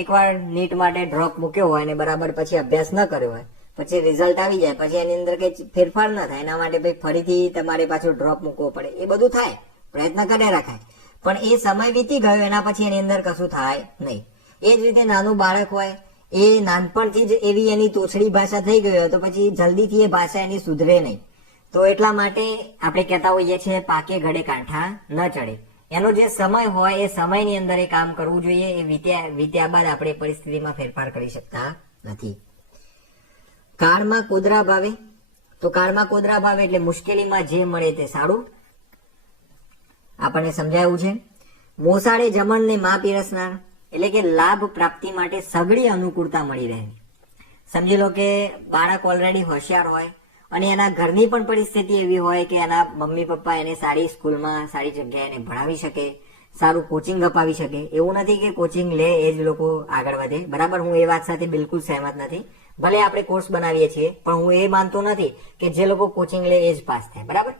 એકવાર નીટ માટે ડ્રોપ મૂક્યો હોય અને બરાબર પછી અભ્યાસ ન કર્યો હોય, પછી રિઝલ્ટ આવી જાય, પછી એની અંદર કઈ ફેરફાર ના થાય, એના માટે ભાઈ ફરીથી તમારે પાછું ડ્રોપ મૂકવો પડે, એ બધું થાય, પ્રયત્ન કરે રાખાય, પણ એ સમય વીતી ગયો એના પછી એની અંદર કશું થાય નહીં. એ જ રીતે નાનું બાળક હોય, એ નાનપણથી જ એવી એની તોછડી ભાષા થઈ ગઈ હોય તો પછી જલ્દીથી એ ભાષા એની સુધરે નહીં. તો એટલા માટે આપણે કહેતા હોઈએ છીએ પાકે ગળે કાંઠા ન ચડે. એનો જે સમય હોય એ સમયની અંદર એ કામ કરવું જોઈએ. એ વીત્યા બાદ આપણે પરિસ્થિતિમાં ફેરફાર કરી શકતા નથી. કાળમાં કોદરા ભાવે. તો કાળમાં કોદરા ભાવે એટલે મુશ્કેલીમાં જે મળે તે સારું, આપણને સમજાયું છે. મોસાળે જમણને માં પીરસનાર એટલે કે લાભ પ્રાપ્તિ માટે સઘળી અનુકૂળતા મળી રહે. સમજી લો કે બાળક ઓલરેડી હોશિયાર હોય અને એના ઘરની પણ પરિસ્થિતિ એવી હોય કે એના મમ્મી પપ્પા એને સારી સ્કૂલમાં સારી જગ્યાએ એને ભણાવી શકે, સારું કોચિંગ અપાવી શકે. એવું નથી કે કોચિંગ લે એ જ લોકો આગળ વધે. બરાબર, હું એ વાત સાથે બિલકુલ સહેમત નથી. ભલે આપણે કોર્સ બનાવીએ છીએ પણ હું એ માનતો નથી કે જે લોકો કોચિંગ લે એ જ પાસ થાય. બરાબર,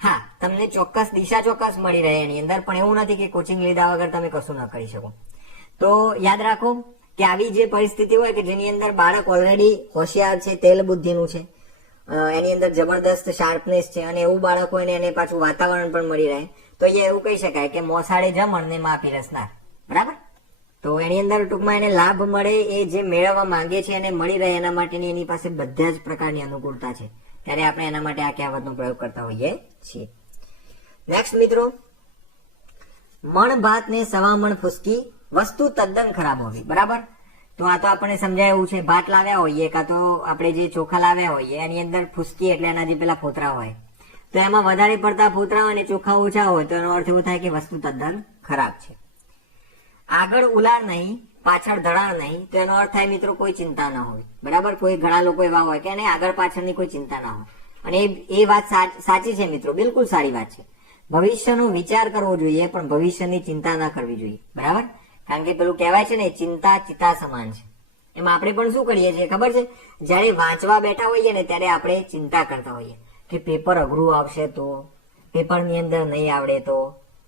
હા, તમને ચોક્કસ દિશા ચોક્કસ મળી રહે એની અંદર, પણ એવું નથી કે કોચિંગ લીધા વગર તમે કશું ન કરી શકો. તો યાદ રાખો કે આવી જે પરિસ્થિતિ હોય કે જેની અંદર બાળક ઓલરેડી હોશિયાર છે, તેલ બુદ્ધિનું છે, એની અંદર જબરદસ્ત શાર્પનેસ છે, અને એવું બાળક હોય ને એને પાછું વાતાવરણ પણ મળી રહે, તો એ એવું કહી શકાય કે મોસાળે જમણ ને મા પીરસનાર. બરાબર. તો એની અંદર ટૂંકમાં એને લાભ મળે, એ જે મેળવવા માંગે છે એને મળી રહે એના માટેની એની પાસે બધા જ પ્રકારની અનુકૂળતા છે, ત્યારે આપણે એના માટે આ કહેવતનો પ્રયોગ કરતા હોઈએ છીએ. નેક્સ્ટ મિત્રો, મણ ભાત ને સવા મણ ફૂસકી, વસ્તુ તદ્દન ખરાબ હોવી. બરાબર. તો આ તો આપણને સમજાય એવું છે, ભાત લાવ્યા હોઈએ કાં તો આપણે જે ચોખા લાવ્યા હોઈએ એની અંદર ફૂસકી એટલે એના જે પેલા ફોતરા હોય, તો એમાં વધારે પડતા ફોતરા હોય અને ચોખા ઓછા હોય તો એનો અર્થ એવો થાય કે વસ્તુ તદ્દન ખરાબ છે. આગળ ઉલાર નહીં, પાછળ ધડાર નહીં, તો એનો અર્થ થાય મિત્રો કોઈ ચિંતા ના હોય. બરાબર. કોઈ ઘણા લોકો એવા હોય કે એને આગળ પાછળની કોઈ ચિંતા ના હોય, અને એ વાત સાચી છે મિત્રો, બિલકુલ સારી વાત છે. ભવિષ્યનો વિચાર કરવો જોઈએ પણ ભવિષ્યની ચિંતા ના કરવી જોઈએ. બરાબર. કારણ કે પેલું કહેવાય છે ને, ચિંતા ચિતા સમાન છે. એમાં આપણે પણ શું કરીએ છીએ ખબર છે, જયારે વાંચવા બેઠા હોઈએ ને ત્યારે આપણે ચિંતા કરતા હોઈએ કે પેપર અઘરું આવશે તો, પેપરની અંદર નહીં આવડે તો,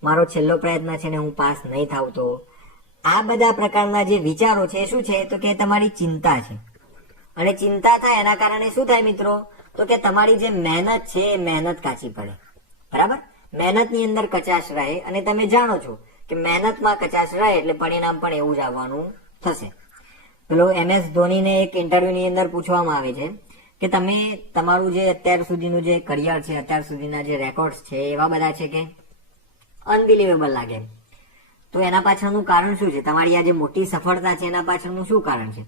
મારો છેલ્લો પ્રયત્ન છે ને હું પાસ નહીં થાવ તો. આ બધા પ્રકારના જે વિચારો છે શું છે, તો કે તમારી ચિંતા છે. અને ચિંતા થાય એના કારણે શું થાય મિત્રો, તો કે તમારી જે મહેનત છે એ મહેનત કાચી પડે. બરાબર. મહેનતની અંદર કચાશ રહે, અને તમે જાણો છો કે મહેનતમાં કચાશ રહે એટલે પરિણામ પણ એવું જ આવવાનું થશે. પેલો MS ધોનીને એક ઇન્ટરવ્યુની અંદર પૂછવામાં આવે છે કે તમે તમારું જે અત્યાર સુધીનું જે કરિયર છે, અત્યાર સુધીના જે રેકોર્ડ્સ છે એવા બધા છે કે અનબિલીવેબલ લાગે, તો એના પાછળનું કારણ શું છે, તમારી આ જે મોટી સફળતા છે એના પાછળનું શું કારણ છે.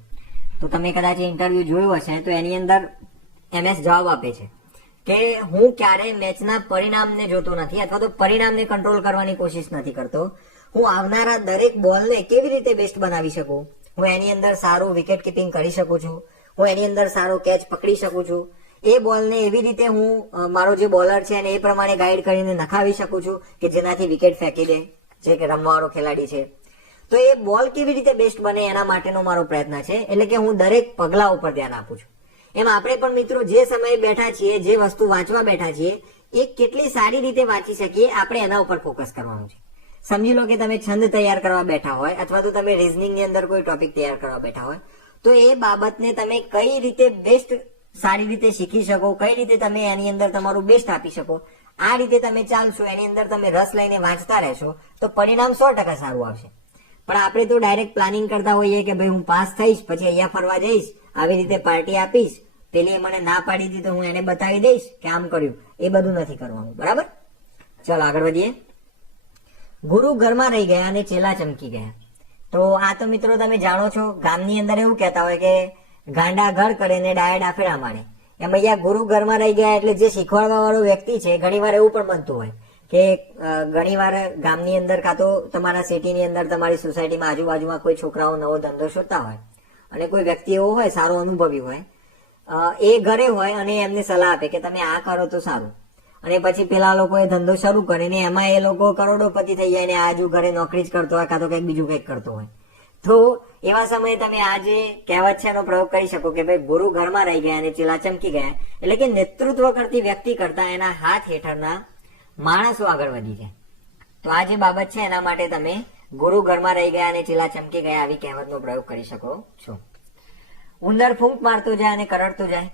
તો તમે કદાચ ઇન્ટરવ્યુ જોયું હશે તો એની અંદર MS જવાબ આપે છે કે હું ક્યારેય મેચના પરિણામને જોતો નથી, અથવા તો પરિણામને કંટ્રોલ કરવાની કોશિશ નથી કરતો. હું આવનારા દરેક બોલને કેવી રીતે બેસ્ટ બનાવી શકું, હું એની અંદર સારું વિકેટ કીપિંગ કરી શકું છું, હું એની અંદર સારો કેચ પકડી શકું છું, એ બોલને એવી રીતે હું મારો જે બોલર છે એને એ પ્રમાણે ગાઈડ કરીને નખાવી શકું છું કે જેનાથી વિકેટ ફેંકી દે, જે કે રમવાવાળો ખેલાડી છે. તો એ બોલ કેવી રીતે બેસ્ટ બને એના માટેનો મારો પ્રયત્ન છે, એટલે કે હું દરેક પગલા ઉપર ધ્યાન આપું છું. એમ આપણે પણ મિત્રો જે સમયે બેઠા છીએ, જે વસ્તુ વાંચવા બેઠા છીએ, એ કેટલી સારી રીતે વાંચી શકીએ આપણે એના ઉપર ફોકસ કરવાનું છે. સમજી લો કે તમે છંદ તૈયાર કરવા બેઠા હોય, અથવા તો તમે રીઝનિંગની અંદર કોઈ ટોપિક તૈયાર કરવા બેઠા હોય, તો એ બાબતને તમે કઈ રીતે બેસ્ટ સારી રીતે શીખી શકો, કઈ રીતે તમે એની અંદર તમારું બેસ્ટ આપી શકો, આ રીતે તમે ચાલશો, એની અંદર તમે રસ લઈને વાંચતા રહેશો તો પરિણામ 100% સારું આવશે. પણ આપણે તો ડાયરેક્ટ પ્લાનિંગ કરતા હોઈએ કે ભાઈ હું પાસ થઈશ, પછી અહીંયા ફરવા જઈશ, આવી રીતે પાર્ટી આપીશ, પેલી મને ના પાડી દીધી તો હું એને બતાવી દઈશ કે આમ કર્યું. એ બધું નથી કરવાનું. બરાબર. ચાલો આગળ વધીએ. ગુરુ ઘરમાં રહી ગયા અને ચેલા ચમકી ગયા. તો આ તો મિત્રો તમે જાણો છો, ગામની અંદર એવું કહેતા હોય કે ગાંડા ઘર કરે ને ડાયા ડાફેડા માણે. એમ અહીંયા ગુરુ ઘરમાં રહી ગયા એટલે જે શીખવાડવા વાળો વ્યક્તિ છે, ઘણીવાર એવું પણ બનતું હોય કે ઘણીવાર ગામની અંદર કાં તો તમારા સિટીની અંદર તમારી સોસાયટીમાં આજુબાજુમાં કોઈ છોકરાઓ નવો ધંધો શોધતા હોય, અને કોઈ વ્યક્તિ એવો હોય સારો અનુભવી હોય, એ ઘરે હોય અને એમને સલાહ આપે કે તમે આ કરો તો સારું, અને પછી પેલા લોકો એ ધંધો શરૂ કરીને એમાં એ લોકો કરોડોપતિ થઈ જાય ને આજુ ઘરે નોકરી જ કરતો હોય કાં તો કંઈક બીજું કંઈક કરતો હોય. તો એવા સમયે તમે આ જે કહેવત છે એનો પ્રયોગ કરી શકો કે ભાઈ ગુરુ ઘરમાં રહી ગયા અને ચેલા ચમકી ગયા, એટલે કે નેતૃત્વ કરતી વ્યક્તિ કરતા એના હાથ હેઠળના માણસો આગળ વધી જાય. તો આ જે બાબત છે એના માટે તમે ગુરુ ઘરમાં રહી ગયા અને ચેલા ચમકી ગયા આવી કહેવતનો પ્રયોગ કરી શકો છો. ઉંદર ફૂંક મારતો જાય અને કરડતો જાય.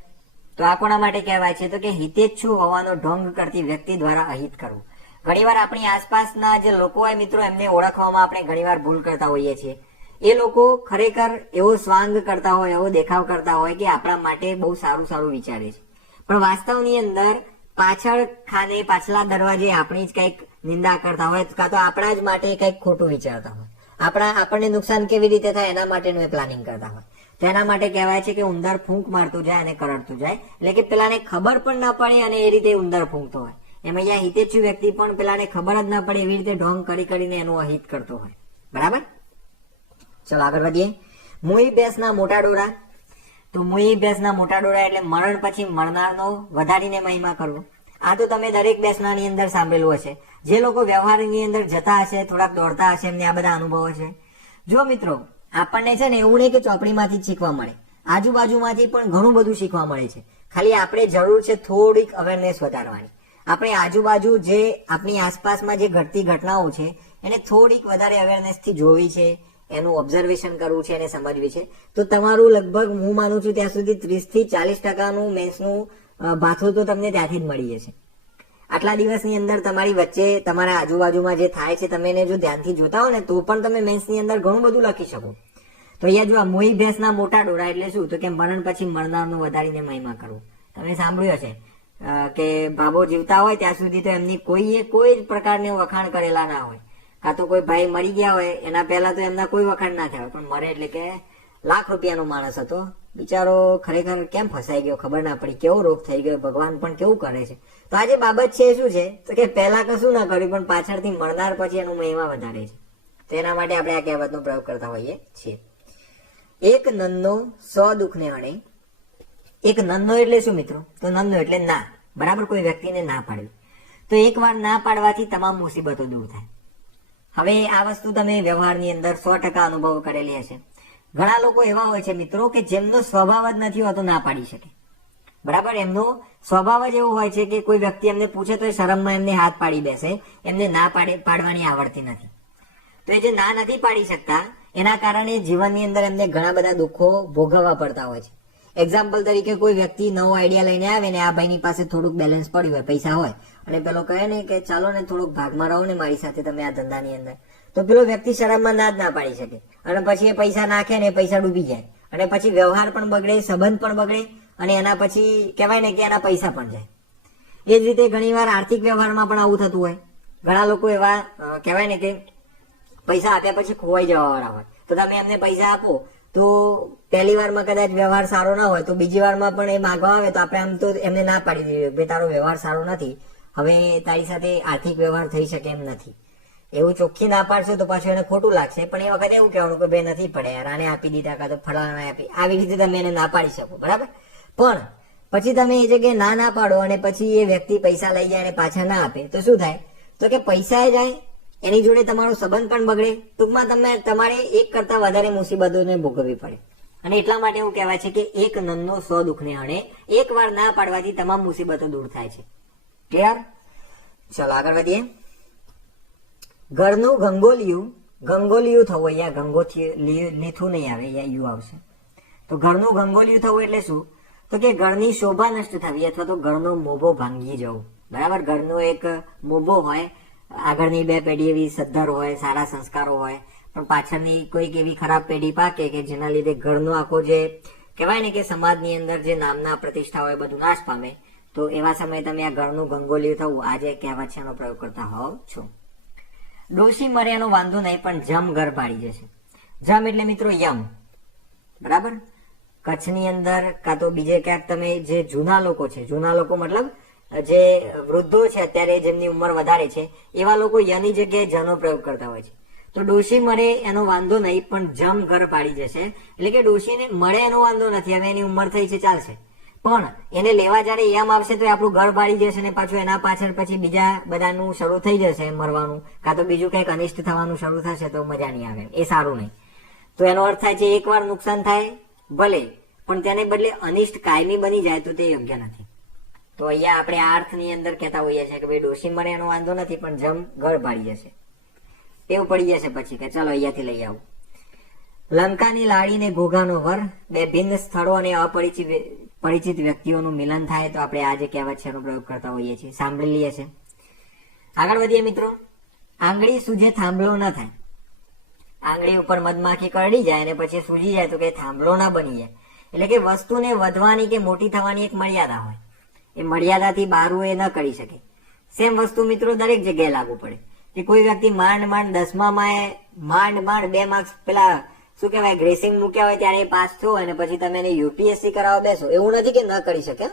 તો આ કોના માટે કહેવાય છે, તો કે હિતેચ્છુ હોવાનો ઢોંગ કરતી વ્યક્તિ દ્વારા અહિત કરવું. ઘણીવાર આપણી આસપાસના જે લોકો હોય મિત્રો, એમને ઓળખવામાં આપણે ઘણીવાર ભૂલ કરતા હોઈએ છીએ. એ લોકો ખરેખર એવો સ્વાંગ કરતા હોય, એવો દેખાવ કરતા હોય કે આપણા માટે બહુ સારું સારું વિચારે છે, પણ વાસ્તવની અંદર પાછળ ખાને પાછલા દરવાજે આપણી જ કંઈક નિંદા કરતા હોય, કાં તો આપણા જ માટે કંઈક ખોટું વિચારતા હોય, આપણને નુકસાન કેવી રીતે થાય એના માટેનું એ પ્લાનિંગ કરતા હોય. તેના માટે કહેવાય છે કે ઉંદર ફૂંક મારતું જાય અને કરડતું જાય, એટલે કે પેલાને ખબર પણ ના પડે અને એ રીતે ઉંદર ફૂંકતો હોય. એમ અહીંયા હિતેચ્છુ વ્યક્તિ પણ પેલાને ખબર જ ના પડે એવી રીતે ઢોંગ કરીને એનું અહિત કરતો હોય. બરાબર. ચલો આગળ વધીએ. મુઈ ભેંસના મોટા ડોરા. તો મુઈ ભેંસના મોટા ડોરા એટલે મરણ પછી મરનારનો વધારીને મહિમા કરવો. આ તો તમે દરેક બેસનાની અંદર સાંભળેલું હશે. જે લોકો વ્યવહારની અંદર જતા હશે, થોડાક દોડતા હશે, એમને આ બધા અનુભવો છે. જો મિત્રો, આપણને છે ને એવું નહીં કે ચોપડીમાંથી જ શીખવા મળે, આજુબાજુમાંથી પણ ઘણું બધું શીખવા મળે છે. ખાલી આપણે જરૂર છે થોડીક અવેરનેસ વધારવાની. આપણે આજુબાજુ જે આપણી આસપાસમાં જે ઘટતી ઘટનાઓ છે એને થોડીક વધારે અવેરનેસથી જોવી છે, એનું ઓબ્ઝર્વેશન કરવું છે અને સમજવી છે, તો તમારું લગભગ હું માનું છું ત્યાં સુધી 30 થી 40% મેન્સનું ભાથું તો તમને ત્યાંથી જ મળી જશે. આટલા દિવસની અંદર તમારી વચ્ચે તમારા આજુબાજુમાં જે થાય છે તમે એને જો ધ્યાનથી જોતા હો ને તો પણ તમે મેન્સની અંદર ઘણું બધું લખી શકો. તો અહીંયા જો આ મોઈ ભેંસના મોટા ડોળા એટલે શું, તો કે મરણ પછી મરનારનું વધારીને મહિમા કરવું. તમે સાંભળ્યું હશે કે ભાભો જીવતા હોય ત્યાં સુધી તો એમની કોઈ પ્રકારને વખાણ કરેલા ના હોય, કાં તો કોઈ ભાઈ મરી ગયા હોય એના પહેલા તો એમના કોઈ વખાણ ના થયા હોય, પણ મરે એટલે કે લાખ રૂપિયાનો માણસ હતો બિચારો, ખરેખર કેમ ફસાઈ ગયો ખબર ના પડી, કેવો રોગ થઈ ગયો, ભગવાન પણ કેવું કરે છે. તો આ જે બાબત છે શું છે, તો કે પહેલા કશું ના કર્યું પણ પાછળથી મરનાર પછી એનું મહિમા વધારે છે. તો એના માટે આપણે આ કહેવતનો પ્રયોગ કરતા હોઈએ છીએ. એક નન્નો 100 દુઃખને હણે. એક નન્નો એટલે શું મિત્રો, તો નન્નો એટલે ના, બરાબર, કોઈ વ્યક્તિને ના પાડવી. તો એકવાર ના પાડવાથી તમામ મુસીબતો દૂર થાય. હવે આ વસ્તુ તમે વ્યવહારની અંદર 100% અનુભવ કરેલી હશે. ઘણા લોકો એવા હોય છે મિત્રો કે જેમનો સ્વભાવ જ નથી હોતો ના પાડી શકે, બરાબર, એમનો સ્વભાવ જ એવો હોય છે કે કોઈ વ્યક્તિ એમને પૂછે તો શરમમાં એમને હાથ પાડી બેસે, એમને ના પાડવાની આવડતી નથી. તો એ જે ના નથી પાડી શકતા એના કારણે જીવનની અંદર એમને ઘણા બધા દુઃખો ભોગવવા પડતા હોય છે. એક્ઝામ્પલ તરીકે કોઈ વ્યક્તિ નવો આઈડિયા લઈને આવે ને આ ભાઈની પાસે થોડુંક બેલેન્સ પડ્યું હોય, પૈસા હોય, અને પેલો કહે ને કે ચાલો ને થોડુંક ભાગમાં રહો ને મારી સાથે તમે આ ધંધાની અંદર, તો પેલો વ્યક્તિ શરમમાં ના પાડી શકે અને પછી એ પૈસા નાખે ને પૈસા ડૂબી જાય અને પછી વ્યવહાર પણ બગડે, સંબંધ પણ બગડે અને એના પછી કહેવાય ને કે એના પૈસા પણ જાય. એ જ રીતે ઘણીવાર આર્થિક વ્યવહારમાં પણ આવું થતું હોય. ઘણા લોકો એવા કહેવાય ને કે પૈસા આપ્યા પછી ખોવાઈ જવા વાળા હોય. તો તમે એમને પૈસા આપો તો પહેલી વારમાં કદાચ વ્યવહાર સારો ના હોય તો બીજી વારમાં પણ એ માગવા આવે તો આપણે આમ તો એમને ના પાડી દઈએ, ભાઈ તારો વ્યવહાર સારો નથી, હવે તારી સાથે આર્થિક વ્યવહાર થઈ શકે એમ નથી. એવું ચોખ્ખી ના પાડશો તો પાછું એને ખોટું લાગશે, પણ એ વખતે એવું કહેવાનું કે ભાઈ નથી પડે યાર, આને આપી દીધા કાં તો ફલાણા આપી, આવી રીતે તમે એને ના પાડી શકો, બરાબર. પણ પછી તમે એ જગ્યાએ ના પાડો અને પછી એ વ્યક્તિ પૈસા લઈ જાય અને પાછા ના આપે તો શું થાય, તો કે પૈસા જાય, એની જોડે તમારો સંબંધ પણ બગડે, ટૂંકમાં તમારે એક કરતા વધારે મુસીબતોને ભોગવવી પડે. અને એટલા માટે એવું કહેવાય છે કે એક નન્નો 100 દુઃખને હણે. એક વાર ના પાડવાથી તમામ મુસીબતો દૂર થાય છે. ક્લિયર? ચલો આગળ વધીએ. ઘરનું ગંગોલિયું થવું, અહીંયા ગંગોથી લીથું નહીં આવે, અહીંયા યુ આવશે. તો ઘરનું ગંગોલિયું થવું એટલે શું, તો કે ઘરની શોભા નષ્ટ થવી અથવા તો ઘરનો મોભો ભાંગી જવું, બરાબર. ઘરનો એક મોભો હોય, આગળની 2 પેઢી એવી સદ્ધર હોય, સારા સંસ્કારો હોય, પણ પાછળની કોઈક એવી ખરાબ પેઢી પાકે કે જેના લીધે ઘરનો આખો જે કહેવાય ને કે સમાજની અંદર જે નામના પ્રતિષ્ઠા હોય બધું નાશ પામે. તો એવા સમયે તમે આ ઘરનું ગંગોલિયું થવું આ જે કહેવત છે એનો પ્રયોગ કરતા હોવ છો. ડોશી મરે એનો વાંધો નહીં પણ જમ ઘર ભાળી જશે. જમ એટલે મિત્રો યમ, બરાબર. કચ્છની અંદર કાં તો બીજે ક્યાંક તમે જે જૂના લોકો છે, જૂના લોકો મતલબ જે વૃદ્ધો છે અત્યારે જેમની ઉંમર વધારે છે એવા લોકો યની જગ્યાએ જનો પ્રયોગ કરતા હોય છે. તો ડોશી મળે એનો વાંધો નહીં પણ જમ ઘર પાડી જશે, એટલે કે ડોશીને મળે એનો વાંધો નથી, હવે એની ઉંમર થઈ છે ચાલશે, પણ એને લેવા જયારે યમ આવશે તો આપણું ઘર પાડી જશે ને પાછું એના પાછળ પછી બીજા બધાનું શરૂ થઈ જશે મરવાનું, કાં તો બીજું કંઈક અનિષ્ટ થવાનું શરૂ થશે તો મજા નહીં આવે, એ સારું નહીં. તો એનો અર્થ થાય છે એકવાર નુકસાન થાય ભલે, પણ તેને બદલે અનિષ્ટ કાયમી બની જાય તો તે યોગ્ય નથી. તો અહીંયા આપણે આ અર્થની અંદર કહેતા હોઈએ છીએ કે ભાઈ ડોશી મરે એનો વાંધો નથી પણ જમ ઘર ભાળી જશે, એવું પડી જશે પછી કે ચાલો અહીંયાથી લઈ આવું. લંકાની લાડી ને ઘોઘાનો વર, 2 ભિન્ન સ્થળો અને પરિચિત વ્યક્તિઓનું મિલન થાય તો આપણે આ જે કહેવત છે એનો પ્રયોગ કરતા હોઈએ છીએ, સાંભળી લઈએ છે. આગળ વધીએ મિત્રો. આંગળી સૂજે થાંભલો ન થાય. આંગળી ઉપર મધમાખી કરડી જાય અને પછી સૂજી જાય તો કે થાંભલો ના બની જાય. એટલે કે વસ્તુને વધવાની કે મોટી થવાની એક મર્યાદા હોય, એ મર્યાદાથી બહાર એ ન કરી શકે. સેમ વસ્તુ મિત્રો દરેક જગ્યાએ લાગુ પડે કે કોઈ વ્યક્તિ માંડ 10માં માંડ 2 માર્ક્સ પેલા શું કહેવાય ગ્રેસિંગ મૂક્યા હોય ત્યારે પાસ થયો અને પછી તમે એને યુપીએસસી કરાવવા બેસો, એવું નથી કે ન કરી શકે,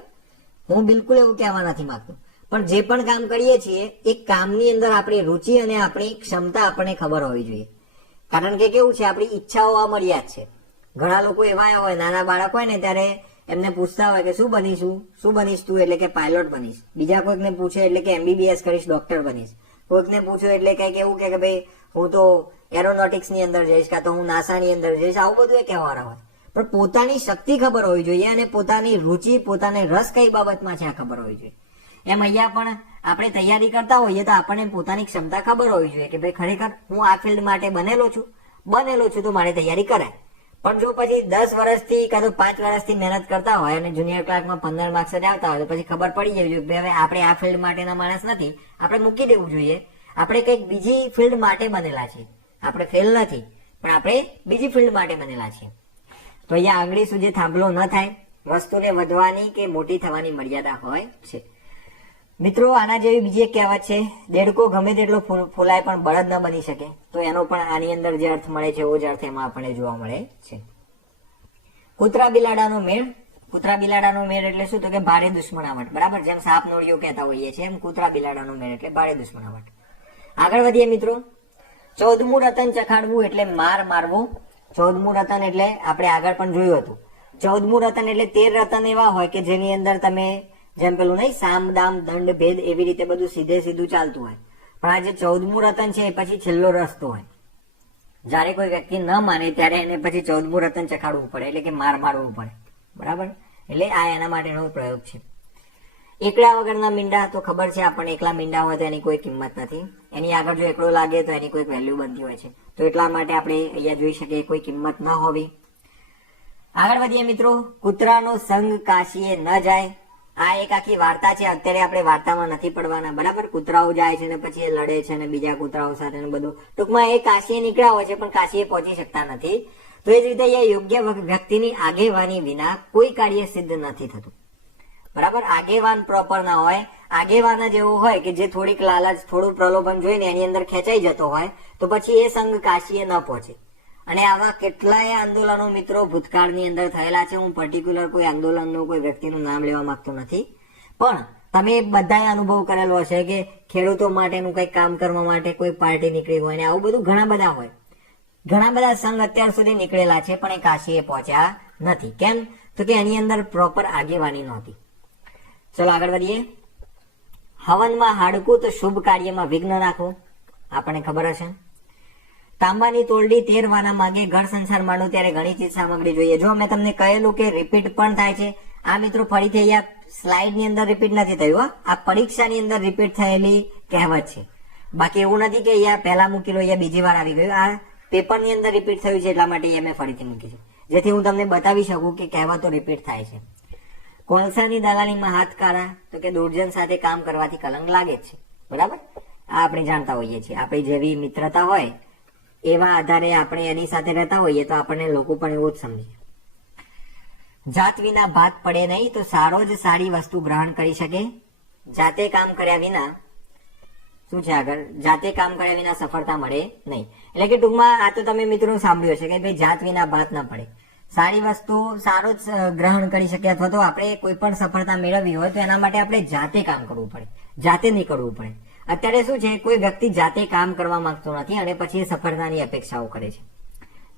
હું બિલકુલ એવું કહેવા નથી માંગતો, પણ જે પણ કામ કરીએ છીએ એક કામની અંદર આપણી રુચિ અને આપણી ક્ષમતા આપણને ખબર હોવી જોઈએ. કારણ કે કેવું છે, આપણી ઈચ્છાઓ અમર્યાદ છે. ઘણા લોકો એવા હોય, નાના બાળક હોય ને ત્યારે એમને પૂછતા હોય કે શું બનીશ તું, એટલે કે પાયલોટ બનીશ. બીજા કોઈકને પૂછે એટલે કે MBBS કરીશ, ડોક્ટર બનીશ. કોઈકને પૂછ્યું એટલે કઈક એવું કે ભાઈ હું તો એરોનોટિક્સ ની અંદર જઈશ, કાં તો હું નાસા ની અંદર જઈશ, આવું બધું એ કહેવાના હોય. પણ પોતાની શક્તિ ખબર હોવી જોઈએ અને પોતાની રુચિ, પોતાને રસ કઈ બાબતમાં છે આ ખબર હોવી જોઈએ. એમ અહીંયા પણ આપણે તૈયારી કરતા હોઈએ તો આપણને પોતાની ક્ષમતા ખબર હોવી જોઈએ કે ભાઈ ખરેખર હું આ ફિલ્ડ માટે બનેલો છું, બનેલો છું તો મારે તૈયારી કરાય. પણ જો પછી 10 વર્ષથી કાં તો 5 વર્ષથી મહેનત કરતા હોય અને જુનિયર ક્લાર્કમાં 15 માર્ક્સ જ આવતા હોય તો પછી ખબર પડી જવી જોઈએ કે હવે આપણે આ ફિલ્ડ માટેના માણસ નથી, આપણે મૂકી દેવું જોઈએ. આપણે કંઈક બીજી ફિલ્ડ માટે બનેલા છીએ. આપણે ફેલ નથી, પણ આપણે બીજી ફિલ્ડ માટે બનેલા છીએ. તો અહીંયા આંગળી સુધી થાંભલો ન થાય. વસ્તુને વધવાની કે મોટી થવાની મર્યાદા હોય છે. મિત્રો, આના જેવી બીજી એક કહેવત છે, દેડકો ગમે તેટલો ફૂલાય પણ બળદ ન બની શકે. તો એનો પણ આની અંદર જે અર્થ મળે છે એવો જ અર્થ એમાં આપણને જોવા મળે છે. કૂતરા બિલાડાનો મેળ. કૂતરા બિલાડાનો મેળ એટલે શું? તો કે ભારે દુશ્મનાવટ. બરાબર, જેમ સાપ નોળિયો કહેતા હોઈએ છીએ એમ કૂતરા બિલાડાનો મેળ એટલે ભારે દુશ્મનાવટ. આગળ વધીએ મિત્રો. 14મું રતન ચખાડવું એટલે માર મારવો. 14મું રતન એટલે આપણે આગળ પણ જોયું હતું. 14મું રતન એટલે 13 રતન એવા હોય કે જેની અંદર તમે જેમ પેલું નહીં સામ દામ દંડ ભેદ એવી રીતે બધું સીધે સીધું ચાલતું હોય. પણ આ જે 14મું રતન છે એ પછી છેલ્લો રસ્તો હોય. જયારે કોઈ વ્યક્તિ ન માને ત્યારે એને પછી 14મું રતન ચખાડવું પડે એટલે કે માર મારવું પડે. બરાબર, એટલે આ એના માટેનો પ્રયોગ છે. એકલા વગરના મીંડા. તો ખબર છે આપણને એકલા મીંડા હોય તો એની કોઈ કિંમત નથી. એની આગળ જો એકડો લાગે તો એની કોઈ વેલ્યુ બનતી હોય છે. તો એટલા માટે આપણે અહીંયા જોઈ શકીએ કોઈ કિંમત ન હોવી. આગળ વધીએ મિત્રો. કૂતરાનો સંગ કાશીએ ન જાય. આ એક આખી વાર્તા છે. અત્યારે આપણે વાર્તામાં નથી પડવાના. બરાબર, કૂતરાઓ જાય છે ને પછી એ લડે છે ને બીજા કૂતરાઓ સાથે બધું. ટૂંકમાં એ કાશીએ નીકળ્યા હોય છે પણ કાશીએ પહોંચી શકતા નથી. તો એ જ રીતે અહીંયા યોગ્ય વ્યક્તિની આગેવાની વિના કોઈ કાર્ય સિદ્ધ નથી થતું. બરાબર, આગેવાન પ્રોપર ના હોય. આગેવાન જ એવું હોય કે જે થોડીક લાલચ થોડું પ્રલોભન જોઈને એની અંદર ખેંચાઈ જતો હોય તો પછી એ સંઘ કાશીએ ન પહોંચે. અને આવા કેટલાય આંદોલનો મિત્રો ભૂતકાળની અંદર થયેલા છે. હું પર્ટિક્યુલર કોઈ આંદોલનનું કોઈ વ્યક્તિનું નામ લેવા માંગતો નથી, પણ તમે બધાએ અનુભવ કરેલો હશે કે ખેડૂતો માટેનું કંઈક કામ કરવા માટે કોઈ પાર્ટી નીકળી હોય ને આવું બધું ઘણા બધા હોય. ઘણા બધા સંઘ અત્યાર સુધી નીકળેલા છે પણ એ કાશીએ પહોંચ્યા નથી. કેમ? તો કે એની અંદર પ્રોપર આગેવાની નહોતી. ચલો આગળ વધીએ. હવનમાં હાડકું તો શુભ કાર્યમાં વિઘ્ન નાખવું. આપણને ખબર હશે. તાંબાની તોલડી 13 વાના માંગે. ઘર સંસાર માંડો ત્યારે ઘણી ચીજ સામગ્રી જોઈએ. જો મેં તમને કહેલું કે રિપીટ પણ થાય છે. આ મિત્રો ફરીથી અહીંયા સ્લાઇડ ની અંદર રિપીટ નથી થયું. આ પરીક્ષાની અંદર રિપીટ થયેલી કહેવત છે. બાકી એવું નથી કે અહીંયા પહેલા મૂકેલું અહીંયા બીજી વાર આવી ગયું. આ પેપરની અંદર રિપીટ થયું છે એટલા માટે અહીંયા મેં ફરીથી મૂકી છે, જેથી હું તમને બતાવી શકું કે કહેવતો રિપીટ થાય છે. કોલસાની દલાલીમાં હાથ કાઢા. તો કે દુર્જન સાથે કામ કરવાથી કલંક લાગે જ છે. બરાબર, આ આપણે જાણતા હોઈએ છીએ. આપણી જેવી મિત્રતા હોય એવા આધારે આપણે એની સાથે રહેતા હોઈએ તો આપણને લોકો પણ એવું જ સમજે. જાત વિના ભાત પડે નહીં. તો સારો જ સારી વસ્તુ ગ્રહણ કરી શકે. જાતે કામ કર્યા વિના શું છે આગળ? જાતે કામ કર્યા વિના સફળતા મળે નહીં. એટલે કે ટૂંકમાં આ તો તમે મિત્રો સાંભળ્યું છે કે ભાઈ જાત વિના ભાત ના પડે. સારી વસ્તુ સારો જ ગ્રહણ કરી શકે અથવા તો આપણે કોઈ પણ સફળતા મેળવવી હોય તો એના માટે આપણે જાતે કામ કરવું પડે, જાતે નીકળવું પડે. અત્યારે શું છે, કોઈ વ્યક્તિ જાતે કામ કરવા માંગતો નથી અને પછી સફળતાની અપેક્ષાઓ કરે છે.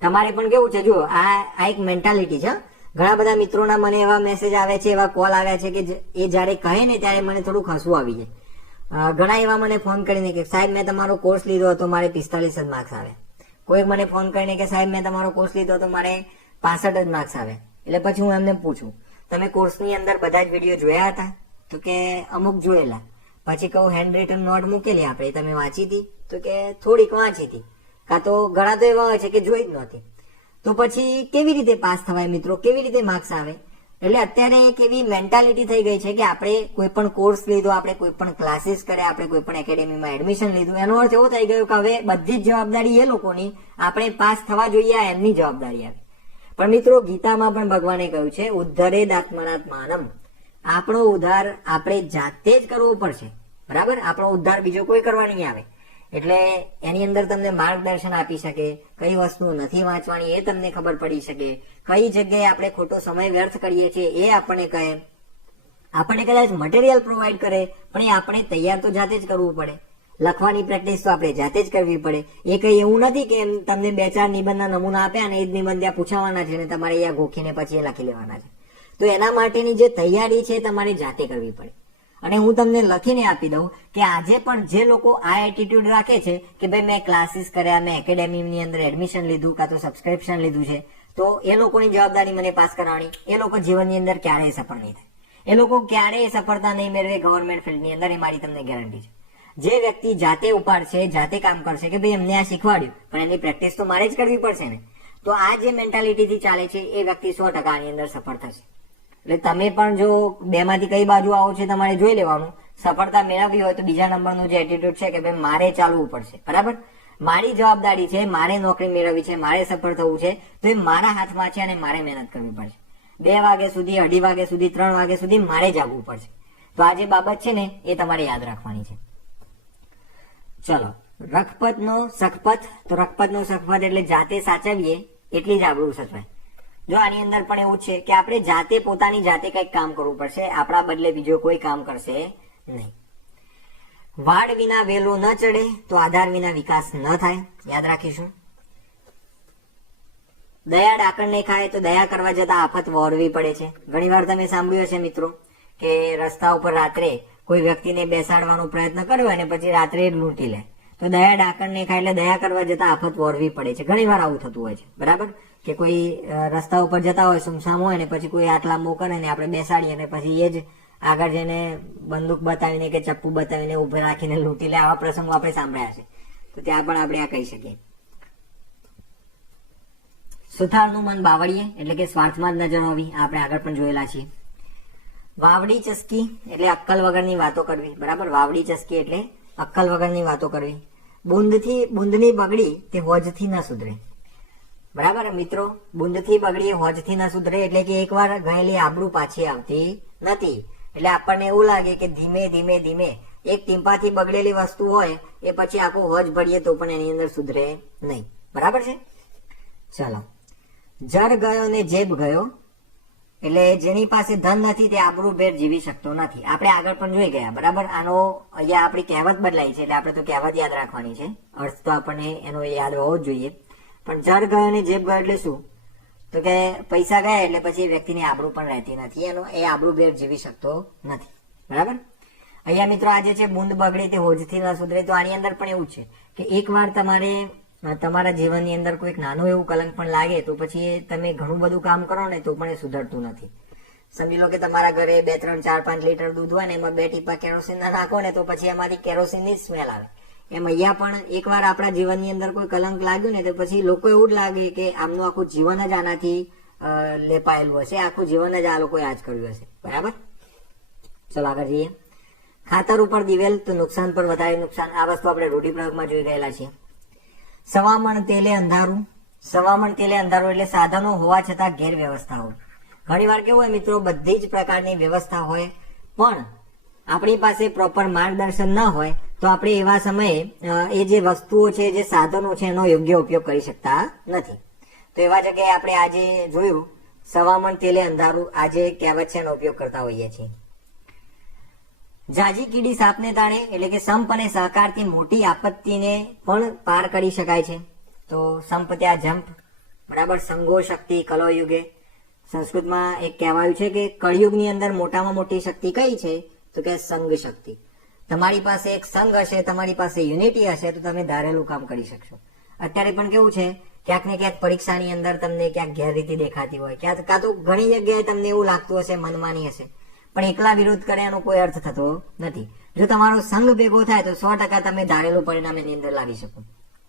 તમારે પણ કેવું છે, જુઓ આ એક મેન્ટાલિટી છે. ઘણા બધા મિત્રોના મને એવા મેસેજ આવે છે, એવા કોલ આવ્યા છે કે એ જયારે કહે ને ત્યારે મને થોડુંક હસવું આવી જાય. ઘણા એવા મને ફોન કરીને કે સાહેબ મેં તમારો કોર્સ લીધો હતો, મારે 45 જ માર્ક્સ આવે. કોઈ મને ફોન કરીને કે સાહેબ મેં તમારો કોર્સ લીધો હતો, મારે 65 જ માર્ક્સ આવે. એટલે પછી હું એમને પૂછું, તમે કોર્સની અંદર બધા જ વિડીયો જોયા હતા? તો કે અમુક જોયેલા. પછી કહું હેન્ડ રિટન નોટ મૂકેલી આપણે, તમે વાંચી હતી? તો કે થોડીક વાંચી હતી. કાં તો ઘણા તો એવા હોય છે કે જોઈ જ નહોતી. તો પછી કેવી રીતે પાસ થવાય મિત્રો? કેવી રીતે માર્ક્સ આવે? એટલે અત્યારે એક એવી મેન્ટાલિટી થઈ ગઈ છે કે આપણે કોઈ પણ કોર્સ લીધો, આપણે કોઈ પણ ક્લાસીસ કર્યા, આપણે કોઈ પણ એકેડેમીમાં એડમિશન લીધું, એનો અર્થ એવો થઈ ગયો કે હવે બધી જ જવાબદારી એ લોકોની, આપણે પાસ થવા જોઈએ એમની જવાબદારી આવે. પણ મિત્રો ગીતામાં પણ ભગવાને કહ્યું છે, ઉદ્ધરેદ આત્મનાત્માનમ. આપણો ઉદ્ધાર આપણે જાતે જ કરવો પડશે. બરાબર, આપણો ઉદ્ધાર બીજો કોઈ કરવા નહીં આવે. એટલે એની અંદર તમને માર્ગદર્શન આપી શકે, કઈ વસ્તુ નથી વાંચવાની એ તમને ખબર પડી શકે, કઈ જગ્યાએ આપણે ખોટો સમય વ્યર્થ કરીએ છીએ એ આપણને કહે. આપણને કદાચ મટીરિયલ પ્રોવાઈડ કરે પણ એ આપણે તૈયાર તો જાતે જ કરવું પડે. લખવાની પ્રેક્ટિસ તો આપણે જાતે જ કરવી પડે. એ કઈ એવું નથી કે તમને 2-4 નિબંધના નમૂના આપ્યા અને એ જ નિબંધ ત્યાં પૂછાવાના છે ને તમારે અહીંયા ગોખીને પછી એ લખી લેવાના છે. તો એના માટેની જે તૈયારી છે તમારે જાતે કરવી પડે. અને હું તમને લખીને આપી દઉં કે આજે પણ જે લોકો આ એટીટ્યુડ રાખે છે કે ભાઈ મેં ક્લાસીસ કર્યા, મેં એકેડેમીની અંદર એડમિશન લીધું કાં તો સબસ્ક્રિપ્શન લીધું છે, તો એ લોકોની જવાબદારી મને પાસ કરવાની, એ લોકો જીવનની અંદર ક્યારેય સફળ નહીં થાય. એ લોકો ક્યારેય સફળતા નહીં મેળવે ગવર્મેન્ટ ફિલ્ડની અંદર, એ મારી તમને ગેરંટી છે. જે વ્યક્તિ જાતે ઉપાડશે, જાતે કામ કરશે કે ભાઈ એમને આ શીખવાડ્યું, પણ એની પ્રેક્ટિસ તો મારે જ કરવી પડશે ને, તો આ જે મેન્ટાલિટીથી ચાલે છે એ વ્યક્તિ 100% આની અંદર સફળ થશે. એટલે તમે પણ જો બેમાંથી કઈ બાજુ આવો છે તમારે જોઈ લેવાનું. સફળતા મેળવવી હોય તો બીજા નંબરનું જે એટીટ્યુડ છે કે ભાઈ મારે ચાલવું પડશે, બરાબર, મારી જવાબદારી છે, મારે નોકરી મેળવવી છે, મારે સફળ થવું છે, તો એ મારા હાથમાં છે અને મારે મહેનત કરવી પડશે. 2 વાગ્યા સુધી, 2:30 વાગ્યા સુધી, 3 વાગ્યા સુધી મારે જાગવું પડશે. તો આ જે બાબત છે ને એ તમારે યાદ રાખવાની છે. ચલો, રખપતનો સખપત. તો રખપતનો સખપત એટલે જાતે સાચવીએ એટલી જ આબરૂ સચવાય. જો આની અંદર પણ એવું છે કે આપણે જાતે પોતાની જાતે કંઈક કામ કરવું પડશે, આપણા બદલે બીજો કોઈ કામ કરશે નહીં. વાડ વિના વેલું ન ચડે તો આધાર વિના વિકાસ ન થાય, યાદ રાખીશું. દયા ડાકણને ખાય તો દયા કરવા જતા આફત વહોરવી પડે છે. ઘણીવાર તમે સાંભળ્યું હશે મિત્રો કે રસ્તા ઉપર રાત્રે કોઈ વ્યક્તિને બેસાડવાનો પ્રયત્ન કર્યો અને પછી રાત્રે જ લૂંટી લે. તો દયા ડાકણને ખાય એટલે દયા કરવા જતા આફત વહોરવી પડે છે. ઘણીવાર આવું થતું હોય છે, બરાબર, કે કોઈ રસ્તા ઉપર જતા હોય, સુમસામ હોય ને પછી કોઈ આટલા મોકલે ને આપણે બેસાડીએ અને પછી એ જ આગળ જઈને બંદૂક બતાવીને કે ચપ્પુ બતાવીને ઉભે રાખીને લૂંટી લે. આવા પ્રસંગો આપણે સાંભળ્યા છે. તો ત્યાં પણ આપણે આ કહી શકીએ. સુથારનું મન બાવળીએ એટલે કે સ્વાર્થમાં જ નજર હોવી, આપણે આગળ પણ જોયેલા છીએ. વાવડી ચસકી એટલે અક્કલ વગરની વાતો કરવી, બરાબર, વાવડી ચસકી એટલે અક્કલ વગરની વાતો કરવી. બુંદની બગડી તે હોજથી ન સુધરે, બરાબર મિત્રો, બુંદથી બગડી હોજથી ન સુધરે એટલે કે એકવાર ગયેલી આબરૂ પાછી આવતી નથી. એટલે આપણને એવું લાગે કે ધીમે ધીમે ધીમે એક ટીમ્પાથી બગડેલી વસ્તુ હોય એ પછી આખું હોજ ભરીએ તો પણ એની અંદર સુધરે નહીં, બરાબર છે. ચાલો, જર ગયો ને જેબ ગયો એટલે જેની પાસે ધન નથી તે આબરૂભેર જીવી શકતો નથી. આપણે આગળ પણ જોઈ ગયા, બરાબર. આનો અહીંયા આપણી કહેવત બદલાઈ છે એટલે આપણે તો કહેવત યાદ રાખવાની છે. અર્થ તો આપણને એનો યાદ હોવો જ જોઈએ. પણ જર ગયો ને જેબ ગયો એટલે શું? તો કે પૈસા ગયા એટલે પછી એ વ્યક્તિની આબરૂ પણ રહેતી નથી, એનો એ આબરૂભેર જીવી શકતો નથી, બરાબર. અહીંયા મિત્રો આજે છે બુંદ બગડે તે હોજથી ન સુધરે. તો આની અંદર પણ એવું છે કે એકવાર તમારા જીવનની અંદર કોઈક નાનું એવું કલંક પણ લાગે તો પછી તમે ઘણું બધું કામ કરો ને તો પણ એ સુધરતું નથી. સમજી લો કે તમારા ઘરે 2, 3, 4, 5 લીટર દૂધ હોય ને એમાં 2 ટીપા કેરોસીન નાખો ને તો પછી એમાંથી કેરોસીનની જ સ્મેલ આવે. એમ અહીંયા પણ એકવાર આપણા જીવનની અંદર કોઈ કલંક લાગ્યું ને તો પછી લોકો એવું જ લાગે કે આમનું આખું જીવન જ આનાથી લેપાયેલું હશે, આખું જીવન જ આ લોકોએ આજ કર્યું હશે, બરાબર. ચલો આગળ જઈએ. ખાતર ઉપર દિવેલ તો નુકસાન પર વધારે નુકસાન. આ વસ્તુ આપણે રૂઢિપ્રયોગમાં જોઈ ગયેલા છીએ. સવામણ તેલે અંધારું. સવામણ તેલે અંધારું એટલે સાધનો હોવા છતાં ગેરવ્યવસ્થા હોય. ઘણી વાર કેવું હોય મિત્રો, બધી જ પ્રકારની વ્યવસ્થા હોય પણ આપણી પાસે પ્રોપર માર્ગદર્શન ન હોય તો આપણે એવા સમયે એ જે વસ્તુઓ છે, જે સાધનો છે એનો યોગ્ય ઉપયોગ કરી શકતા નથી. તો એવા જગ્યાએ આપણે આજે જોયું સવામણ તેલે અંધારું, આજે કહેવત છે એનો ઉપયોગ કરતા હોઈએ છીએ. જાજી કીડી સાપને તાણે એટલે કે સંપ અને સહકારથી મોટી આપત્તિને પણ પાર કરી શકાય છે. તો સંપ ત્યાં જંપ, બરાબર. સંગો શક્તિ કલો યુગે. સંસ્કૃતમાં એક કહેવાયું છે કે કળિયુગની અંદર મોટામાં મોટી શક્તિ કઈ છે? તો કે સંઘ શક્તિ. તમારી પાસે એક સંઘ હશે, તમારી પાસે યુનિટી હશે તો તમે ધારેલું કામ કરી શકશો. અત્યારે પણ કેવું છે, ક્યાંક ને ક્યાંક પરીક્ષાની અંદર તમને ક્યાંક ગેરરીતિ દેખાતી હોય, કાં તો ઘણી જગ્યાએ તમને એવું લાગતું હશે મનમાની હશે, પણ એકલા વિરોધ કરે એનો કોઈ અર્થ થતો નથી. જો તમારો સંઘ ભેગો થાય તો 100% તમે ધારેલું પરિણામ એની અંદર લાવી શકો.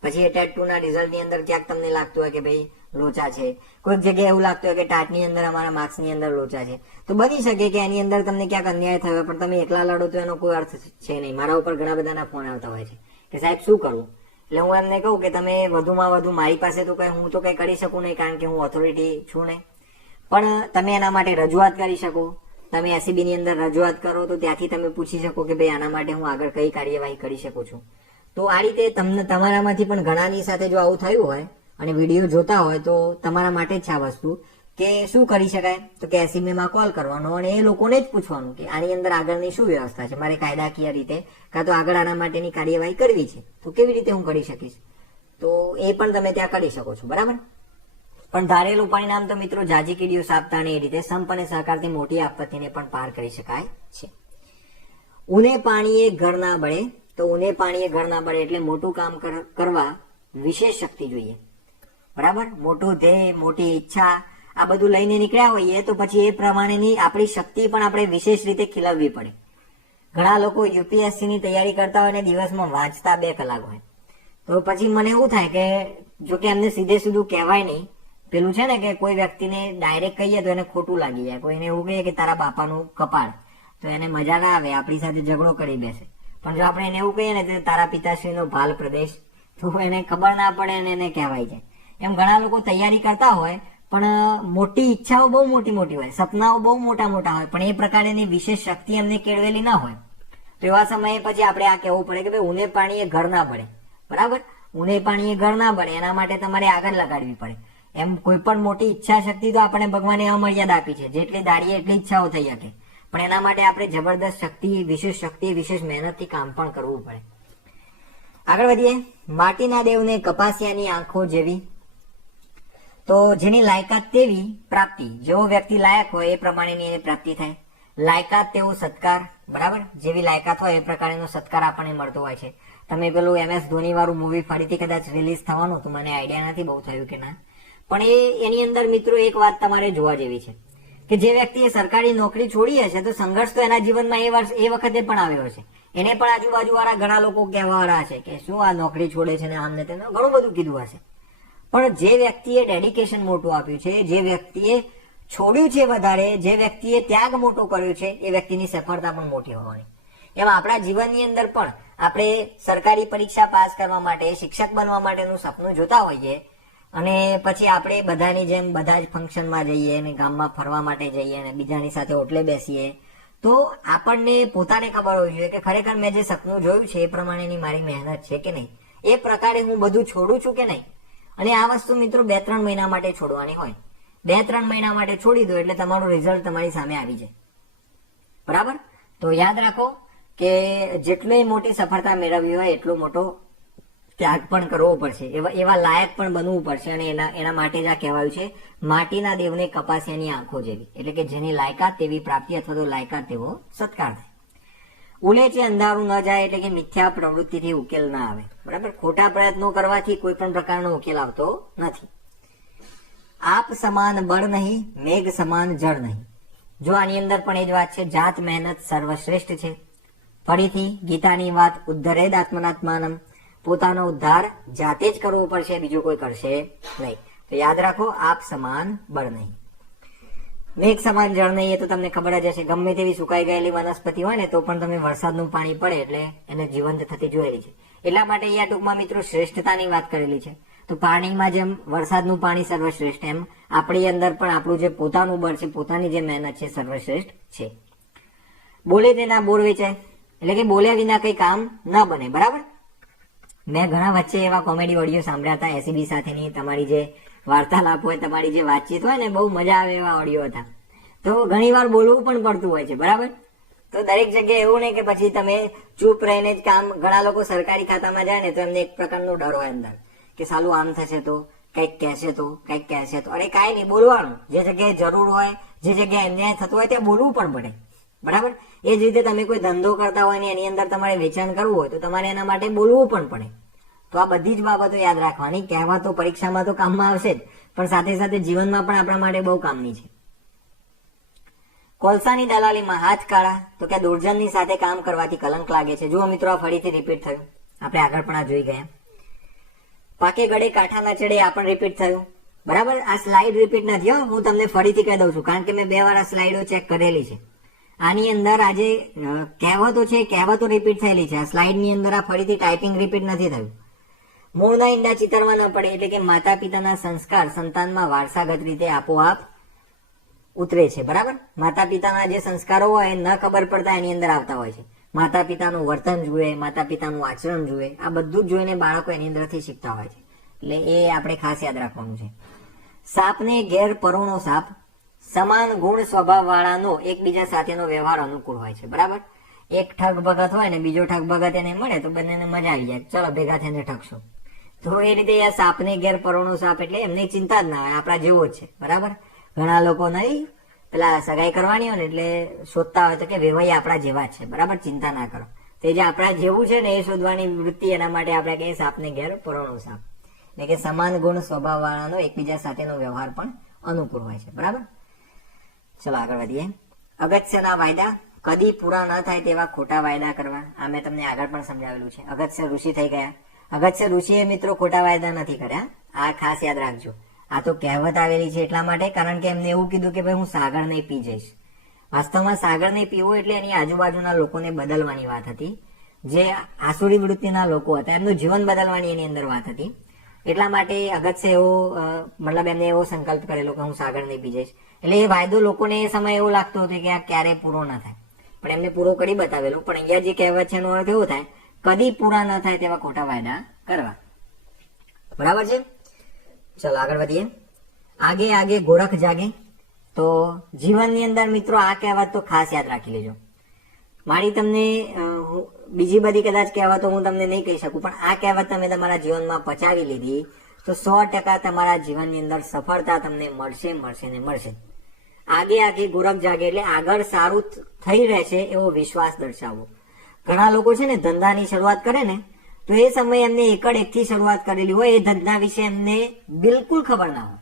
પછી એ ટેટ 2 ના રિઝલ્ટની અંદર ક્યાંક તમને લાગતું હોય કે ભાઈ લોચા છે, કોઈક જગ્યાએ એવું લાગતું હોય કે ટાટની અંદર અમારા માર્ક્સની અંદર લોચા છે, તો બની શકે કે એની અંદર તમને ક્યાંક અન્યાય થયો, પણ તમે એકલા લડો તો એનો કોઈ અર્થ છે નહીં. મારા ઉપર ઘણા બધાના ફોન આવતા હોય છે કે સાહેબ શું કરવું? એટલે હું એમને કહું કે તમે વધુમાં વધુ, મારી પાસે તો હું તો કઈ કરી શકું નહીં કારણ કે હું ઓથોરિટી છું નહીં, પણ તમે એના માટે રજૂઆત કરી શકો. તમે એસીબી ની અંદર રજૂઆત કરો તો ત્યાંથી તમે પૂછી શકો કે ભાઈ આના માટે હું આગળ કઈ કાર્યવાહી કરી શકું છું. તો આ રીતે તમને તમારામાંથી પણ ઘણાની સાથે જો આવું થયું હોય અને વિડીયો જોતા હોય તો તમારા માટે જ છે આ વસ્તુ કે શું કરી શકાય. તો કે એસીબીમાં કોલ કરવાનો અને એ લોકોને જ પૂછવાનું કે આની અંદર આગળની શું વ્યવસ્થા છે, મારે કાયદાકીય રીતે કાં તો આગળ આના માટેની કાર્યવાહી કરવી છે તો કેવી રીતે હું કરી શકીશ. તો એ પણ તમે ત્યાં કરી શકો છો, બરાબર. પણ ધારેલું પરિણામ તો મિત્રો જાજી કીડીઓ સાપતા એ રીતે સંપ અને સહકારથી મોટી આપત્તિને પણ પાર કરી શકાય છે. ઉને પાણીએ ઘર ના બળે. તો ઉને પાણીએ ઘર ના બળે એટલે મોટું કામ કરવા વિશેષ શક્તિ જોઈએ, બરાબર. મોટું ધ્યેય, મોટી ઈચ્છા આ બધું લઈને નીકળ્યા હોઈએ તો પછી એ પ્રમાણેની આપણી શક્તિ પણ આપણે વિશેષ રીતે ખીલવવી પડે. ઘણા લોકો યુપીએસસી ની તૈયારી કરતા હોય ને દિવસમાં વાંચતા 2 કલાક હોય. તો પછી મને એવું થાય કે જો કે એમને સીધે સીધું કહેવાય નહીં, પેલું છે ને કે કોઈ વ્યક્તિને ડાયરેક્ટ કહીએ તો એને ખોટું લાગી જાય. કોઈને એવું કહીએ કે તારા બાપાનું કપાળ, તો એને મજા ના આવે, આપણી સાથે ઝઘડો કરી બેસે. પણ જો આપણે એને એવું કહીએ ને કે તારા પિતાશ્રીનો ભાલ પ્રદેશ, તો એને ખબર ના પડે અને એને કહેવાય જાય. એમ ઘણા લોકો તૈયારી કરતા હોય પણ મોટી ઈચ્છાઓ બહુ મોટી મોટી હોય, સપનાઓ બહુ મોટા મોટા હોય, પણ એ પ્રકારની વિશેષ શક્તિ એમને કેળવેલી ના હોય. તો એવા સમયે પછી આપણે આ કહેવું પડે કે ભાઈ ઊને પાણીએ ઘર ના બળે. બરાબર, ઊને પાણીએ ઘર ના બળે, એના માટે તમારે આગળ લગાડવી પડે. એમ કોઈ પણ મોટી ઈચ્છા શક્તિ તો આપણે ભગવાને અમર્યાદ આપી છે, જેટલી દાડીએ એટલી ઈચ્છાઓ થઈ શકે. પણ એના માટે આપણે જબરદસ્ત શક્તિ, વિશેષ મહેનતથી કામ પણ કરવું પડે. આગળ વધીએ. માટીના દેવને કપાસિયાની આંખો જેવી, તો જેની લાયકાત તેવી પ્રાપ્તિ. જેવો વ્યક્તિ લાયક હોય એ પ્રમાણેની એને પ્રાપ્તિ થાય. લાયકાત તેવો સત્કાર. બરાબર, જેવી લાયકાત હોય એ પ્રકારનો સત્કાર આપણને મળતો હોય છે. તમે પેલું MS ધોની વાળું મૂવી ફરીથી કદાચ રિલીઝ થવાનું હતું, મને આઈડિયા નથી બહુ થયું કે ના, પણ એની અંદર મિત્રો એક વાત તમારે જોવા જેવી છે કે જે વ્યક્તિએ સરકારી નોકરી છોડી હશે તો સંઘર્ષ તો એના જીવનમાં એ વખતે પણ આવ્યો હશે. એને પણ આજુબાજુ વાળા ઘણા લોકો કહેવા વાળા છે કે શું આ નોકરી છોડે છે ને આમને તેને ઘણું બધું કીધું હશે. પણ જે વ્યક્તિએ ડેડિકેશન મોટું આપ્યું છે, જે વ્યક્તિએ છોડ્યું છે વધારે, જે વ્યક્તિએ ત્યાગ મોટો કર્યો છે, એ વ્યક્તિની સફળતા પણ મોટી હોવાની. એમ આપણા જીવનની અંદર પણ આપણે સરકારી પરીક્ષા પાસ કરવા માટે, શિક્ષક બનવા માટેનું સપનું જોતા હોઈએ અને પછી આપણે બધાની જેમ બધા જ ફંક્શનમાં જઈએ અને ગામમાં ફરવા માટે જઈએ અને બીજાની સાથે ઓટલે બેસીએ, તો આપણને પોતાને ખબર હોવી જોઈએ કે ખરેખર મેં જે સપનું જોયું છે એ પ્રમાણેની મારી મહેનત છે કે નહીં, એ પ્રકારે હું બધું છોડું છું કે નહીં. અને આ વસ્તુ મિત્રો 2-3 મહિના માટે છોડવાની હોય. 2-3 મહિના માટે છોડી દો એટલે તમારું રિઝલ્ટ તમારી સામે આવી જાય. બરાબર, તો યાદ રાખો કે જેટલી મોટી સફળતા મેળવવી હોય એટલો મોટો ત્યાગ પણ કરવો પડશે, એવા લાયક પણ બનવું પડશે. અને એના માટે જ આ કહેવાયું છે માટીના દેવને કપાસિયાની આંખો જેવી, એટલે કે જેની લાયકાત તેવી પ્રાપ્તિ અથવા તો લાયકાત તેવો સત્કાર થાય. ઉલેચે અંધારું ન જાય, એટલે કે મિથ્યા પ્રવૃત્તિથી ઉકેલ ના આવે. બરાબર, ખોટા પ્રયત્નો કરવાથી કોઈ પણ પ્રકારનો ઉકેલ આવતો નથી. આપ સમાન બળ નહીં, મેઘ સમાન જળ નહીં. જો આની અંદર પણ એ જ વાત છે, જાત મહેનત સર્વશ્રેષ્ઠ છે. ફરીથી ગીતાની વાત, ઉદ્ધરેદ આત્મનાત્માનમ, પોતાનો ઉદ્ધાર જાતે જ કરવો પડશે, બીજું કોઈ કરશે નહીં. તો યાદ રાખો, આપ સમાન બળ નહીં, મેઘ સમાન જળ નહીં. એ તો તમને ખબર જ હશે, ગમે તેવી સુકાઈ ગયેલી વનસ્પતિ હોય ને તો પણ તમે વરસાદનું પાણી પડે એટલે એને જીવંત થતી જોયેલી છે. એટલા માટે અહીંયા ટૂંકમાં મિત્રો શ્રેષ્ઠતાની વાત કરેલી છે. તો પાણીમાં જેમ વરસાદનું પાણી સર્વશ્રેષ્ઠ, એમ આપણી અંદર પણ આપણું જે પોતાનું બળ છે, પોતાની જે મહેનત છે, સર્વશ્રેષ્ઠ છે. બોલે તેના બોર વેચાય, એટલે કે બોલ્યા વિના કઈ કામ ન બને. બરાબર, મેં ઘણા વચ્ચે એવા કોમેડી ઓડિયો સાંભળ્યા હતા એસીબી સાથેની તમારી જે વાર્તાલાપ હોય, તમારી જે વાતચીત હોય ને, બહુ મજા આવે એવા ઓડિયો હતા. તો ઘણી વાર બોલવું પણ પડતું હોય છે. બરાબર, તો દરેક જગ્યાએ એવું નહીં કે પછી તમે ચૂપ રહીને જ કામ. ઘણા લોકો સરકારી ખાતામાં જાય ને તો એમને એક પ્રકારનો ડર હોય અંદર કે સાલું આમ થશે તો, કંઈક કહેશે તો. અરે કાંઈ નહીં, બોલવાનું. જે જગ્યાએ જરૂર હોય, જે જગ્યાએ અન્યાય થતો હોય ત્યાં બોલવું પણ પડે. બરાબર, એ જ રીતે તમે કોઈ ધંધો કરતા હોય ને એની અંદર તમારે વેચાણ કરવું હોય તો તમારે એના માટે બોલવું પણ પડે. તો આ બધી જ બાબતો યાદ રાખવાની. કહેવા તો પરીક્ષામાં તો કામમાં આવશે જ, પણ સાથે સાથે જીવનમાં પણ આપણા માટે બહુ કામની છે. કોલસાની દલાલીમાં હાથ કાળા, તો કે દુર્જનની સાથે કામ કરવાથી કલંક લાગે છે. જુઓ મિત્રો, આ ફરીથી રિપીટ થયું. આપણે આગળ પણ આ જોઈ ગયા. પાકે ગળે કાંઠા ના ચડે, આ પણ રિપીટ થયું. બરાબર, આ સ્લાઇડ રિપીટ નથી. હું તમને ફરીથી કહી દઉં છું, કારણ કે મેં 2 વાર આ સ્લાઇડો ચેક કરેલી છે. આની અંદર આજે કહેવતો છે, કહેવતો રિપીટ થયેલી છે. આ સ્લાઇડની અંદર આ ફરીથી ટાઈપિંગ રિપીટ નથી થયું. મૂળના ઈંડા ચિતરવા ન પડે, એટલે કે માતા પિતાના સંસ્કાર સંતાનમાં વારસાગત રીતે આપોઆપ ઉતરે છે. બરાબર, માતા પિતાના જે સંસ્કારો હોય ન ખબર પડતા એની અંદર આવતા હોય છે. માતા પિતાનું વર્તન જુએ, માતા પિતાનું આચરણ જુએ, આ બધું જ જોઈને બાળકો એની અંદરથી શીખતા હોય છે. એટલે એ આપણે ખાસ યાદ રાખવાનું છે. સાપને ઘેર પરોણો સાપ, સમાન ગુણ સ્વભાવ વાળાનો એકબીજા સાથેનો વ્યવહાર અનુકૂળ હોય છે. બરાબર, એક ઠગ ભગત હોય ને બીજો ઠગ ભગત એને મળે તો બંનેને મજા આવી જાય, ચલો ભેગા થઈને ઠગશું. તો એ રીતે આ સાપને ઘેર પરોણો સાપ, એટલે એમને ચિંતા જ ના હોય, આપણા જેવો જ છે. બરાબર, ઘણા લોકો નહીં પેલા સગાઈ કરવાની હોય ને એટલે શોધતા હોય તો કે વેવાઈ આપણા જેવા જ છે. બરાબર, ચિંતા ના કરો. તે જે આપણા જેવું છે ને એ શોધવાની વૃત્તિ, એના માટે આપણે કહીએ સાપને ઘેર પરોણો સાપ, એટલે કે સમાન ગુણ સ્વભાવ વાળાનો એકબીજા સાથેનો વ્યવહાર પણ અનુકૂળ હોય છે. બરાબર, ચલો આગળ વધીએ. અગત્યના વાયદા, કદી પૂરા ન થાય તેવા ખોટા વાયદા કરવા. આ મેં તમને આગળ પણ સમજાવેલું છે. અગસ્ત્ય ઋષિ થઈ ગયા. અગસ્ત્ય ઋષિએ મિત્રો ખોટા વાયદા નથી કર્યા. આ ખાસ યાદ રાખજો. આ તો કહેવત આવેલી છે એટલા માટે, કારણ કે એમને એવું કીધું કે ભાઈ હું સાગર નહીં પી જઈશ. વાસ્તવમાં સાગર નહીં પીવો એટલે એની આજુબાજુના લોકોને બદલવાની વાત હતી. જે આસુરી વૃત્તિના લોકો હતા એમનું જીવન બદલવાની એની અંદર વાત હતી. એટલા માટે અગત્ય એવો મતલબ એમને એવો સંકલ્પ કરેલો કે હું સાગર નહીં પી જઈશ. એટલે એ વાયદો લોકોને એ સમય એવો લાગતો હતો કે આ ક્યારે પૂરો ન થાય, પણ એમને પૂરો કરી બતાવેલો. પણ અહીંયા જે કહેવત છે એનો અર્થ એવો થાય કદી પૂરા ન થાય તેવા ખોટા વાયદા કરવા. બરાબર છે. ચલો આગળ વધીએ. આગે આગે ગોરખ જાગે. તો જીવનની અંદર મિત્રો આ કહેવત તો ખાસ યાદ રાખી લેજો. મારી તમને બીજી બધી કદાચ કહેવતો હું તમને નહીં કહી શકું, પણ આ કહેવત તમે તમારા જીવનમાં પચાવી લીધી તો 100% તમારા જીવનની અંદર સફળતા તમને મળશે મળશે ને મળશે. આગે આગે ગોરખ જાગે એટલે આગળ સારું થઈ રહેશે એવો વિશ્વાસ દર્શાવવો. ઘણા લોકો છે ને ધંધાની શરૂઆત કરે ને તો એ સમયે એમને એકથી શરૂઆત કરેલી હોય, એ ધંધા વિશે એમને બિલકુલ ખબર ના હોય.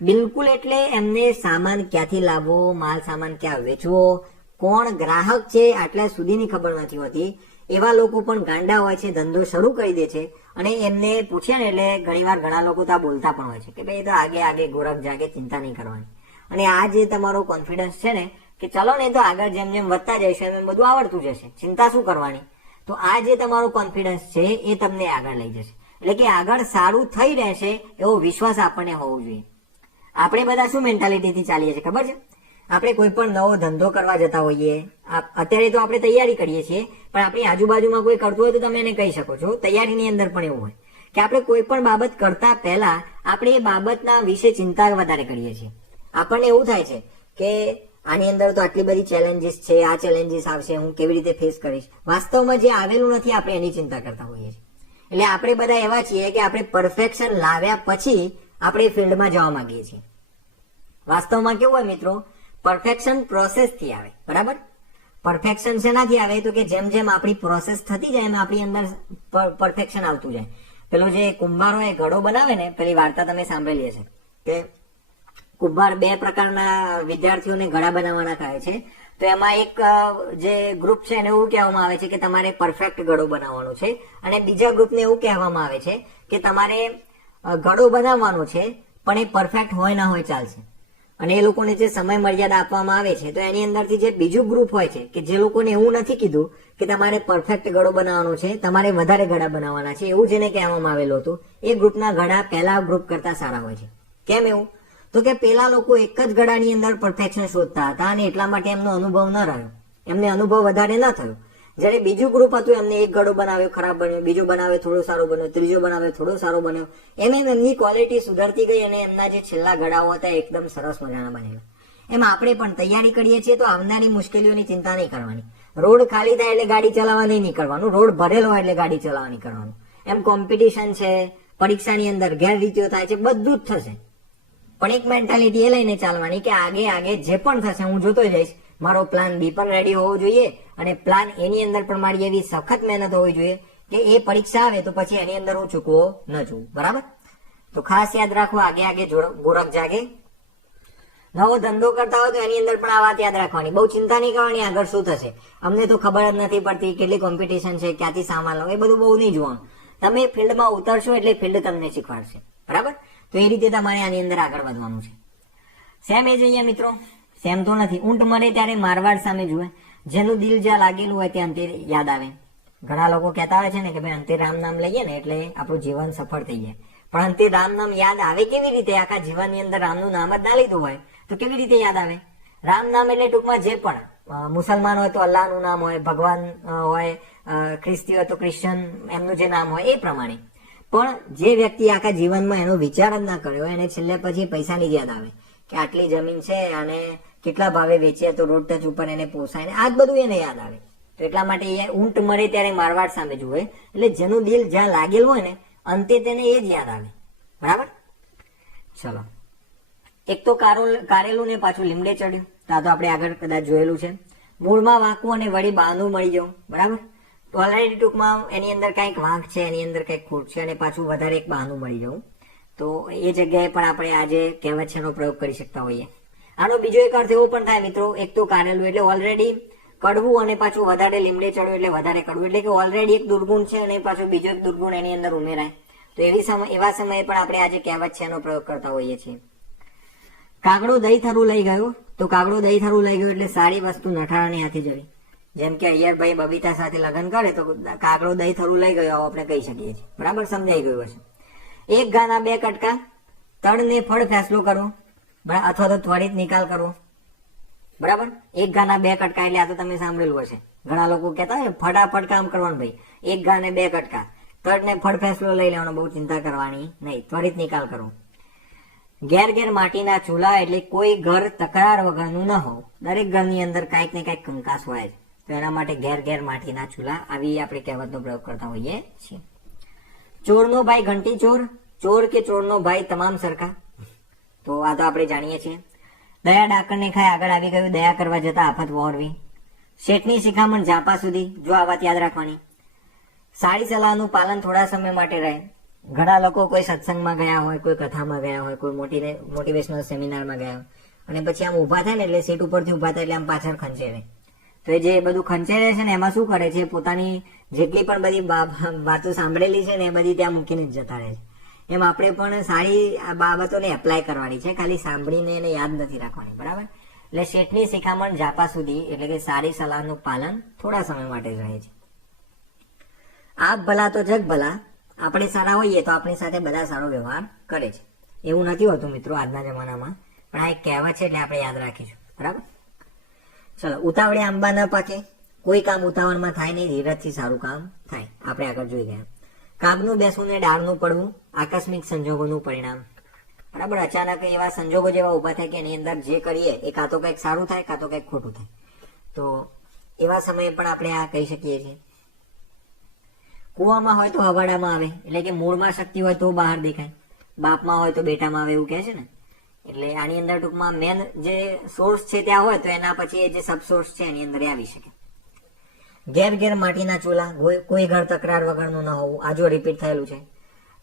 બિલકુલ એટલે એમને સામાન ક્યાંથી લાવવો, માલ સામાન ક્યાં વેચવો, કોણ ગ્રાહક છે આટલા સુધીની ખબર નથી હોતી. એવા લોકો પણ ગાંડા હોય છે, ધંધો શરૂ કરી દે છે અને એમને પૂછે ને એટલે ઘણીવાર ઘણા લોકો તો આ બોલતા પણ હોય છે કે ભાઈ તો આગે આગે ગોરખ જાગે, ચિંતા નહીં કરવાની. અને આ જે તમારો કોન્ફિડન્સ છે ને કે ચલો ને તો આગળ જેમ જેમ વધતા જઈશું એમ બધું આવડતું જશે, ચિંતા શું કરવાની. તો આ જે તમારો કોન્ફિડન્સ છે એ તમને આગળ લઈ જશે. એટલે કે આગળ સારું થઈ રહેશે એવો વિશ્વાસ આપણને હોવો જોઈએ. આપણે બધા શું મેન્ટાલિટીથી ચાલીએ છીએ ખબર છે? આપણે કોઈ પણ નવો ધંધો કરવા જતા હોઈએ, અત્યારે તો આપણે તૈયારી કરીએ છીએ, પણ આપણી આજુબાજુમાં કોઈ કરતું હોય તો તમે એને કહી શકો છો. તૈયારીની અંદર પણ એવું હોય કે આપણે કોઈ પણ બાબત કરતા પહેલા આપણે એ બાબતના વિશે ચિંતા વધારે કરીએ છીએ. આપણને એવું થાય છે કે આની અંદર તો આટલી બધી ચેલેન્જીસ છે, આ ચેલેન્જીસ આવશે, હું કેવી રીતે ફેસ કરીશ. વાસ્તવમાં જે આવેલું નથી આપણે એની ચિંતા કરતા હોઈએ છીએ. એટલે આપણે બધા એવા છીએ કે આપણે પરફેક્શન લાવ્યા પછી આપણે ફિલ્ડમાં જવા માંગીએ છીએ. વાસ્તવમાં કેવું હોય મિત્રો, પરફેક્શન પ્રોસેસથી આવે. બરાબર? પરફેક્શન શેનાથી આવે તો કે જેમ જેમ આપણી પ્રોસેસ થતી જાય એમ આપણી અંદર પરફેક્શન આવતું જાય. પેલો જે કુંભાર હોય ઘડો બનાવે ને, પેલી વાર્તા તમે સાંભળેલી હશે કે કુંભાર 2 પ્રકારના વિદ્યાર્થીઓને ઘડા બનાવવાના કહે છે. તો એમાં એક જે ગ્રુપ છે એને એવું કહેવામાં આવે છે કે તમારે પરફેક્ટ ઘડો બનાવવાનો છે, અને બીજા ગ્રુપને એવું કહેવામાં આવે છે કે તમારે ઘડો બનાવવાનો છે પણ એ પરફેક્ટ હોય ના હોય ચાલશે. અને એ લોકોને જે સમય મર્યાદા આપવામાં આવે છે તો એની અંદરથી જે બીજું ગ્રુપ હોય છે કે જે લોકોને એવું નથી કીધું કે તમારે પરફેક્ટ ઘડો બનાવવાનો છે, તમારે વધારે ઘડા બનાવવાના છે, એવું જેને કહેવામાં આવેલું હતું, એ ગ્રુપના ઘડા પહેલા ગ્રુપ કરતા સારા હોય છે. કેમ એવું? તો કે પેલા લોકો એક જ ઘડાની અંદર પરફેક્શન શોધતા હતા અને એટલા માટે એમનો અનુભવ ન રહ્યો, એમને અનુભવ વધારે ન થયો. જ્યારે બીજું ગ્રુપ હતું એમને એક ઘડો બનાવ્યો, ખરાબ બન્યો, બીજો બનાવ્યો, થોડો સારો બન્યો, ત્રીજો બનાવ્યો, થોડો સારો બન્યો. એમ એમની ક્વોલિટી સુધરતી ગઈ અને એમના જે છેલ્લા ઘડાઓ હતા એકદમ સરસ મજાના બનેલા. એમ આપણે પણ તૈયારી કરીએ છીએ તો આવનારી મુશ્કેલીઓની ચિંતા નહીં કરવાની. રોડ ખાલી થાય એટલે ગાડી ચલાવવા નહીં નીકળવાનું, રોડ ભરેલો હોય એટલે ગાડી ચલાવવા નીકળવાનું. એમ કોમ્પિટિશન છે, પરીક્ષાની અંદર ગેરરીતિઓ થાય છે, બધું જ થશે. પણ એક મેન્ટાલિટી એ લઈને ચાલવાની કે આગે આગે જે પણ થશે હું જોતો જઈશ, મારો પ્લાન બી પણ રેડી હોવો જોઈએ અને પ્લાન એની અંદર પણ મારી એવી સખત મહેનત હોવી જોઈએ કે એ પરીક્ષા આવે તો પછી એની અંદર હું ચૂકવો ન છું. બરાબર? તો ખાસ યાદ રાખો, આગે આગે ગોરખ જાગે. નવો ધંધો કરતા હોય તો એની અંદર પણ આ વાત યાદ રાખવાની. બહુ ચિંતા નહીં કરવાની આગળ શું થશે, અમને તો ખબર જ નથી પડતી કેટલી કોમ્પિટિશન છે, ક્યાંથી સામાન લો, એ બધું બહુ નહીં જોવાનું. તમે ફિલ્ડમાં ઉતરશો એટલે ફિલ્ડ તમને શીખવાડશે. બરાબર? તો એ રીતે તમારે આની અંદર આગળ વધવાનું છે. સેમ એ જ અહીંયા મિત્રો, સેમ તો નથી. ઊંટ મરે ત્યારે મારવાડ સામે જુએ, જેનું દિલ જ્યાં લાગેલું હોય ત્યાં અંતે યાદ આવે. ઘણા લોકો કહેતા હોય છે ને કે ભાઈ અંતે રામ નામ લઈએ ને એટલે આપણું જીવન સફળ થઈ જાય. પણ અંતે રામ નામ યાદ આવે કેવી રીતે? આખા જીવનની અંદર રામનું નામ જ ના લીધું હોય તો કેવી રીતે યાદ આવે? રામ નામ એટલે ટૂંકમાં જે પણ મુસલમાન હોય તો અલ્લાહનું નામ હોય, ભગવાન હોય, ખ્રિસ્તી હોય તો ક્રિશ્ચન એમનું જે નામ હોય એ પ્રમાણે. પણ જે વ્યક્તિ આખા જીવનમાં એનો વિચાર જ ના કર્યો એને છેલ્લે પછી પૈસાની યાદ આવે કે આટલી જમીન છે અને કેટલા ભાવે વેચીએ તો રોડ ટચ ઉપર એને પોસાય, આ જ બધું એને યાદ આવે. તો એટલા માટે એ ઊંટ મરે ત્યારે મારવાડ સામે જુએ, એટલે જેનું દિલ જ્યાં લાગેલું હોય ને અંતે તેને એ જ યાદ આવે. બરાબર? ચલો, એક તો કારેલું ને પાછું લીમડે ચડ્યું, તો આપણે આગળ કદાચ જોયેલું છે. મૂળમાં વાંકવું અને વળી બહાનું મળી જવું. બરાબર? તો ઓલરેડી ટૂંકમાં એની અંદર કંઈક વાંક છે, એની અંદર કંઈક ખોટ છે અને પાછું વધારે એક બહાનું મળી જવું. તો એ જગ્યાએ પણ આપણે આજે કહેવત છે એનો પ્રયોગ કરી શકતા હોઈએ. આનો બીજો એક અર્થ એવો પણ થાય મિત્રો, એક તો કારેલું એટલે ઓલરેડી કડવું અને પાછું વધારે લીમડે ચડ્યું એટલે વધારે કડવું, એટલે કે ઓલરેડી એક દુર્ગુણ છે અને પાછું બીજો એક દુર્ગુણ એની અંદર ઉમેરાય. તો એવા સમયે પણ આપણે આજે કહેવત છે એનો પ્રયોગ કરતા હોઈએ છીએ. કાગડો દહીં થરું લઈ ગયો, તો કાગડો દહીં થરું લઈ ગયો એટલે સારી વસ્તુ નઠારાની હાથે જવી. જેમ કે અય્યરભાઈ બબીતા સાથે લગ્ન કરે તો કાગડો દહીં થરું લઈ ગયો આવું આપણે કહી શકીએ છીએ. બરાબર, સમજાઈ ગયું હશે. એક ઘાના બે કટકા, તળને ફળ ફેસલો કરવો અથવા તો ત્વરિત નિકાલ કરવો. બરાબર, એક ઘાના બે કટકા એટલે આ તો તમે સાંભળેલું હશે. ઘણા લોકો કહેતા હોય ફટાફટ કામ કરવાનું ભાઈ, એક ઘા ને બે કટકા, તળને ફળ ફેસલો લઈ લેવાનો, બહુ ચિંતા કરવાની નહીં, ત્વરિત નિકાલ કરવો. ઘેર ઘેર માટીના ચૂલા એટલે કોઈ ઘર તકરાર વગરનું ન હોવું. દરેક ઘરની અંદર કાંઈક ને કાંઈક કંકાસ હોય છે, તો એના માટે ઘેર ઘેર માટીના ચૂલા, આવી આપણે કહેવતનો પ્રયોગ કરતા હોઈએ છીએ. ચોરનો ભાઈ ઘંટી ચોર, ચોર કે ચોરનો ભાઈ તમામ સરખા. તો આ તો આપણે જાણીએ છીએ. દયા ડાકરને ખાય આગળ આવી ગયું, દયા કરવા જતા આફત વહોરવી. શેઠની શિખામણ ઝાપા સુધી, જો આ વાત યાદ રાખવાની. સારી સલાહનું પાલન થોડા સમય માટે રહે. ઘણા લોકો કોઈ સત્સંગમાં ગયા હોય, કોઈ કથામાં ગયા હોય, કોઈ મોટિવેશનલ સેમિનારમાં ગયા હોય અને પછી આમ ઊભા થાય ને એટલે સીટ ઉપરથી ઊભા થાય એટલે આમ પાછળ ખંચેરે. તો એ જે બધું ખંચેરે છે ને એમાં શું કરે છે, પોતાની જેટલી પણ બધી વાતો સાંભળેલી છે ને એ બધી ત્યાં મૂકીને જ જતા રહે છે. એમ આપણે પણ સારી બાબતોને એપ્લાય કરવાની છે, ખાલી સાંભળીને એને યાદ નથી રાખવાની. બરાબર, એટલે શેઠની શિખામણ ઝાપા સુધી એટલે કે સારી સલાહનું પાલન થોડા સમય માટે જ રહે છે. આપ ભલા તો જગ ભલા, આપણે સારા હોઈએ તો આપણી સાથે બધા સારો વ્યવહાર કરે છે. એવું નથી હોતું મિત્રો આજના જમાનામાં, પણ આ એક કહેવત છે એટલે આપણે યાદ રાખીશું. બરાબર, ચલો. ઉતાવળે આંબા ન પાકે, કોઈ કામ ઉતાવળમાં થાય નહીં, ધીરજથી સારું કામ થાય. આપણે આગળ જોઈ ગયા. કાગનું બેસવું ને ડાળનું પડવું, આકસ્મિક સંજોગોનું પરિણામ. બરાબર, અચાનક એવા સંજોગો જેવા ઉભા થાય કે એની અંદર જે કરીએ એ કાં તો કંઈક સારું થાય કાં તો કંઈક ખોટું થાય. તો એવા સમયે પણ આપણે આ કહી શકીએ છીએ. કુવામાં હોય તો હવાડામાં આવે, એટલે કે મૂળમાં શક્તિ હોય તો બહાર દેખાય, બાપમાં હોય તો બેટામાં આવે એવું કહે છે ને. એટલે આની અંદર ટૂંકમાં મેન જે સોર્સ છે ત્યાં હોય તો એના પછી જે સબ સોર્સ છે એની અંદર આવી શકે. ઘેર ઘેર માટીના ચૂલા, કોઈ ઘર તકરાર વગરનું ન હોવું. આ જો રિપીટ થયેલું છે.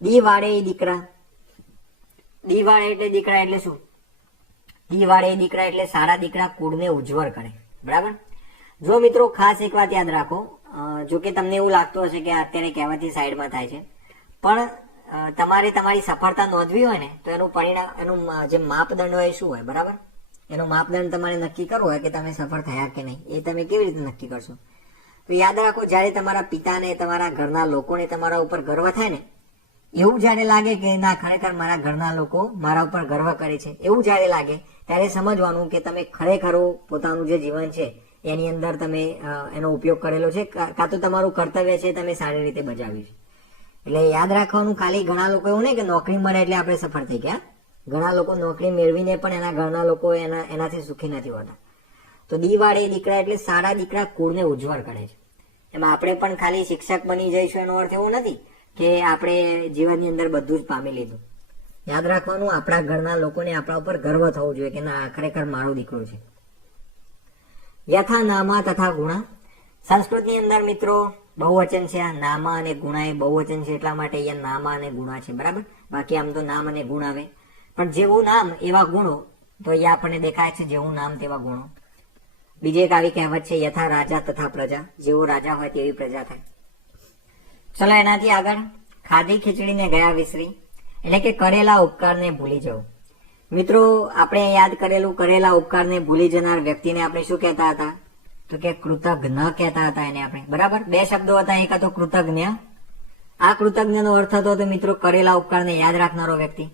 દી વાળે દીકરા, દી વાળે એટલે દીકરા એટલે શું? દી વાળે દીકરા એટલે સારા દીકરા કુળને ઉજ્જવળ કરે. બરાબર, જો મિત્રો ખાસ એક વાત યાદ રાખો, જો કે તમને એવું લાગતું હશે કે અત્યારે કહેવાથી સાઈડમાં થાય છે, પણ તમારે તમારી સફળતા નોંધવી હોય ને તો એનું પરિણામ, એનું જે માપદંડ હોય શું હોય? બરાબર, એનો માપદંડ તમારે નક્કી કરવો હોય કે તમે સફળ થયા કે નહીં, એ તમે કેવી રીતે નક્કી કરશો? તો યાદ રાખો, જ્યારે તમારા પિતાને, તમારા ઘરના લોકોને તમારા ઉપર ગર્વ થાય ને, એવું જ્યારે લાગે કે ના ખરેખર મારા ઘરના લોકો મારા ઉપર ગર્વ કરે છે, એવું જ્યારે લાગે ત્યારે સમજવાનું કે તમે ખરેખર પોતાનું જે જીવન છે એની અંદર તમે એનો ઉપયોગ કરેલો છે, કાં તો તમારું કર્તવ્ય છે તમે સારી રીતે બજાવ્યું છે. એટલે યાદ રાખવાનું, ખાલી ઘણા લોકો એવું નહીં કે નોકરી મળે એટલે આપણે સફળ થઈ ગયા. ઘણા લોકો નોકરી મેળવીને પણ એના ઘરના લોકો એનાથી સુખી નથી હોતા. તો દીવાળે દીકરા એટલે સારા દીકરા કુળને ઉજ્જવળ કરે છે. એમાં આપણે પણ ખાલી શિક્ષક બની જઈશું એનો અર્થ એવો નથી કે આપણે જીવનની અંદર બધું જ પામી લીધું. યાદ રાખવાનું, આપણા ઘરના લોકોને આપણા ઉપર ગર્વ થવો જોઈએ કે ના ખરેખર મારો દીકરો છે. યથા નામા તથા ગુણા, સંસ્કૃતની અંદર મિત્રો બહુવચન છે. આ નામા અને ગુણા એ બહુવચન છે એટલા માટે અહીંયા નામા અને ગુણા છે. બરાબર, બાકી આમ તો નામ અને ગુણ આવે, પણ જેવું નામ એવા ગુણો, તો અહીંયા આપણને દેખાય છે જેવું નામ તેવા ગુણો. બીજી એક આવી કહેવત છે, યથા રાજા તથા પ્રજા, જેવો રાજા હોય તેવી પ્રજા થાય. ચલો એનાથી આગળ, ખાધી ખીચડીને ગયા વિસરી, એટલે કે કરેલા ઉપકારને ભૂલી જવું. મિત્રો આપણે યાદ કરેલા ઉપકારને ભૂલી જનાર વ્યક્તિને આપણે શું કહેતા હતા? તો કે કૃતજ્ઞ કહેતા હતા એને આપણે. બરાબર, બે શબ્દો હતા, એક હતો કૃતજ્ઞ. આ કૃતજ્ઞનો અર્થ હતો તો મિત્રો કરેલા ઉપકારને યાદ રાખનારો વ્યક્તિ,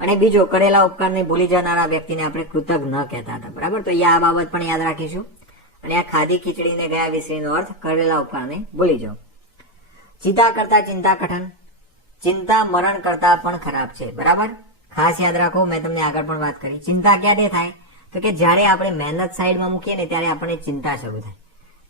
અને બીજો કરેલા ઉપકારને ભૂલી જનારા વ્યક્તિને આપણે કૃતજ્ઞ કહેતા હતા. બરાબર, તો આ બાબત પણ યાદ રાખીશું. અને આ ખાધી ખીચડીને ગયા વિસરીનો અર્થ કરેલા ઉપકારને ભૂલી જાઓ. ચિંતા કરતા ચિંતા કઠણ, ચિંતા મરણ કરતા પણ ખરાબ છે. બરાબર, ખાસ યાદ રાખો, મેં તમને આગળ પણ વાત કરી. ચિંતા ક્યારે થાય? તો કે જ્યારે આપણે મહેનત સાઈડમાં મૂકીએ ને ત્યારે આપણને ચિંતા શરૂ થાય.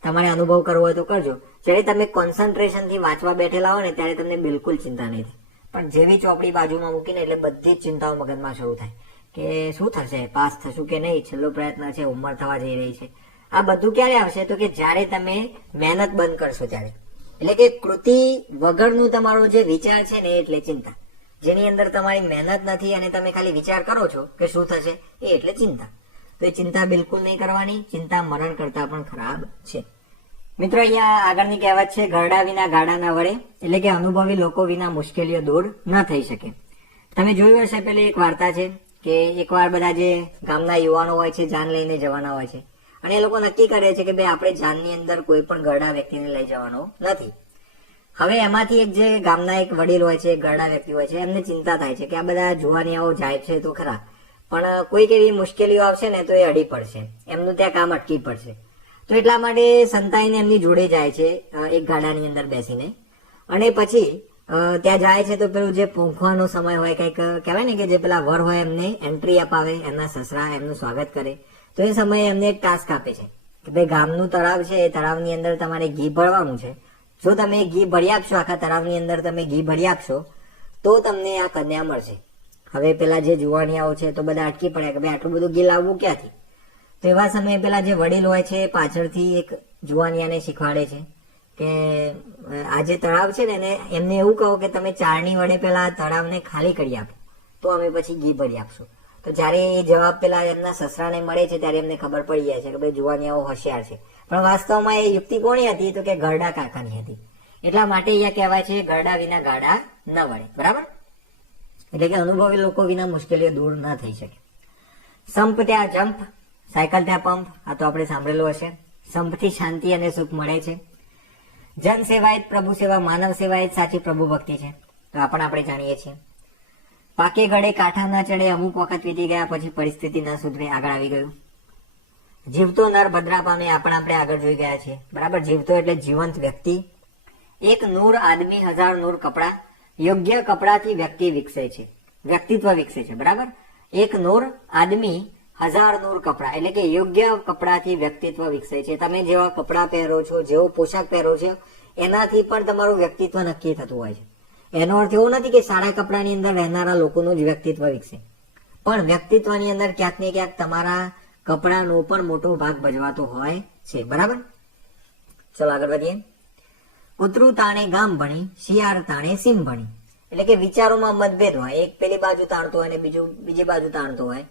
તમારે અનુભવ કરવો હોય તો કરજો. જ્યારે તમે કોન્સન્ટ્રેશનથી વાંચવા બેઠેલા હોય ને ત્યારે તમને બિલકુલ ચિંતા નહીં થાય, પણ જેવી ચોપડી બાજુમાં મૂકીને એટલે બધી જ ચિંતાઓ મગજમાં શરૂ થાય કે શું થશે, પાસ થશું કે નહીં, છેલ્લો પ્રયત્ન છે, ઉંમર થવા જઈ રહી છે. આ બધું ક્યારે આવશે? તો કે જ્યારે તમે મહેનત બંધ કરશો ત્યારે. એટલે કે કૃતિ વગરનું તમારો જે વિચાર છે ને એટલે ચિંતા. જેની અંદર તમારી મહેનત નથી અને તમે ખાલી વિચાર કરો છો કે શું થશે, એ એટલે ચિંતા. તો તો એ ચિંતા બિલકુલ નહીં કરવાની. ચિંતા મરણ કરતા પણ ખરાબ છે. મિત્રો અહીંયા આગળની કહેવત છે, ઘરડા વિના ગાડા ના વળે, એટલે કે અનુભવી લોકો વિના મુશ્કેલીઓ દૂર ન થઈ શકે. તમે જોયું હશે પેલી એક વાર્તા છે કે એકવાર બધા જે ગામના યુવાનો હોય છે જાન લઈને જવાના હોય છે અને એ લોકો નક્કી કરે છે કે ભાઈ આપણે જાનની અંદર કોઈ પણ ઘરડા વ્યક્તિને લઈ જવાનો નથી. હવે એમાંથી એક જે ગામના એક વડીલ હોય છે, ઘરડા વ્યક્તિ હોય છે, એમને ચિંતા થાય છે કે આ બધા જુવાનિયાઓ જાય છે તો ખરા, પણ કોઈક એવી મુશ્કેલીઓ આવશે ને તો એ અડી પડશે, એમનું ત્યાં કામ અટકી પડશે. તો એટલા માટે સંતાઈને એમની જોડે જાય છે એક ગાડાની અંદર બેસીને, અને પછી ત્યાં જાય છે તો પેલું જે પહોંચવાનો સમય હોય, કંઈક કહેવાય ને કે જે પેલા વર હોય એમને એન્ટ્રી અપાવે, એમના સસરા એમનું સ્વાગત કરે. તો એ સમયે એમને એક ટાસ્ક આપે છે કે ભાઈ ગામનું તળાવ છે, એ તળાવની અંદર તમારે ઘી ભરવાનું છે. જો તમે ઘી ભરી આપશો, આખા તળાવની અંદર તમે ઘી ભરી આપશો તો તમને આ કન્યા મળશે. હવે પેલા જે જુવાનિયાઓ છે તો બધા અટકી પડ્યા કે ભાઈ આટલું બધું ઘી લાવવું ક્યાંથી. તો એવા સમયે પેલા જે વડીલ હોય છે પાછળથી એક જુવાનિયાને શીખવાડે છે કે આ જે તળાવ છે ને એમને એવું કહો કે તમે ચારણી વડે પેલા તળાવને ખાલી કરી આપો તો અમે પછી ઘી ભરી આપશું. તો જયારે એ જવાબ પેલા એમના સસરાને મળે છે ત્યારે એમને ખબર પડી જાય છે કે ભાઈ જુવાનિયાઓ હોશિયાર છે. પણ વાસ્તવમાં એ યુક્તિ કોની હતી તો કે ઘરડા કાકાની હતી. એટલા માટે અહીંયા કહેવાય છે ઘરડા વિના ગાડા ન વળે. બરાબર, એટલે કે અનુભવી લોકો વિના મુશ્કેલીઓ દૂર ન થઈ શકે. સંપ ત્યાં જંપ, સાયકલ ત્યાં પંપ, આ તો આપણે સાંભળેલું હશે. સંપથી શાંતિ અને સુખ મળે છે. જન સેવા જ પ્રભુ સેવા, માનવ સેવા જ સાચી પ્રભુ ભક્તિ છે. તો આ પણ આપણે જાણીએ છીએ. પાકે ગળે કાંઠા ના ચડે, અમુક વખત વીતી ગયા પછી પરિસ્થિતિ ન સુધરે, આગળ આવી ગયું. જીવતો નર ભદ્રા પામે, આ પણ આપણે આગળ જોઈ ગયા છીએ. બરાબર, જીવતો એટલે જીવંત વ્યક્તિ. એક નૂર આદમી હજાર નૂર કપડા, યોગ્ય કપડાથી વ્યક્તિ વિકસે છે, વ્યક્તિત્વ વિકસે છે. બરાબર, એક નૂર આદમી હજાર નૂર કપડા, એટલે કે યોગ્ય કપડાથી વ્યક્તિત્વ વિકસે છે. તમે જેવા કપડા પહેરો છો, જેવો પોશાક પહેરો છો, એનાથી પણ તમારું વ્યક્તિત્વ નક્કી થતું હોય છે. એનો અર્થ એવો નથી કે સારા કપડાની અંદર રહેનારા લોકોનું જ વ્યક્તિત્વ વિકસે, પણ વ્યક્તિત્વની અંદર ક્યાંક ને ક્યાંક તમારા કપડાનો પણ મોટો ભાગ ભજવાતો હોય છે. બરાબર, ચલો આગળ વધીએ. કૂતરું તાણે ગામ ભણી, શિયાળ તાણે સીમ ભણી, એટલે કે વિચારોમાં મતભેદ હોય, એક પેલી બાજુ તાણતો હોય અને બીજું બીજી બાજુ તાણતો હોય.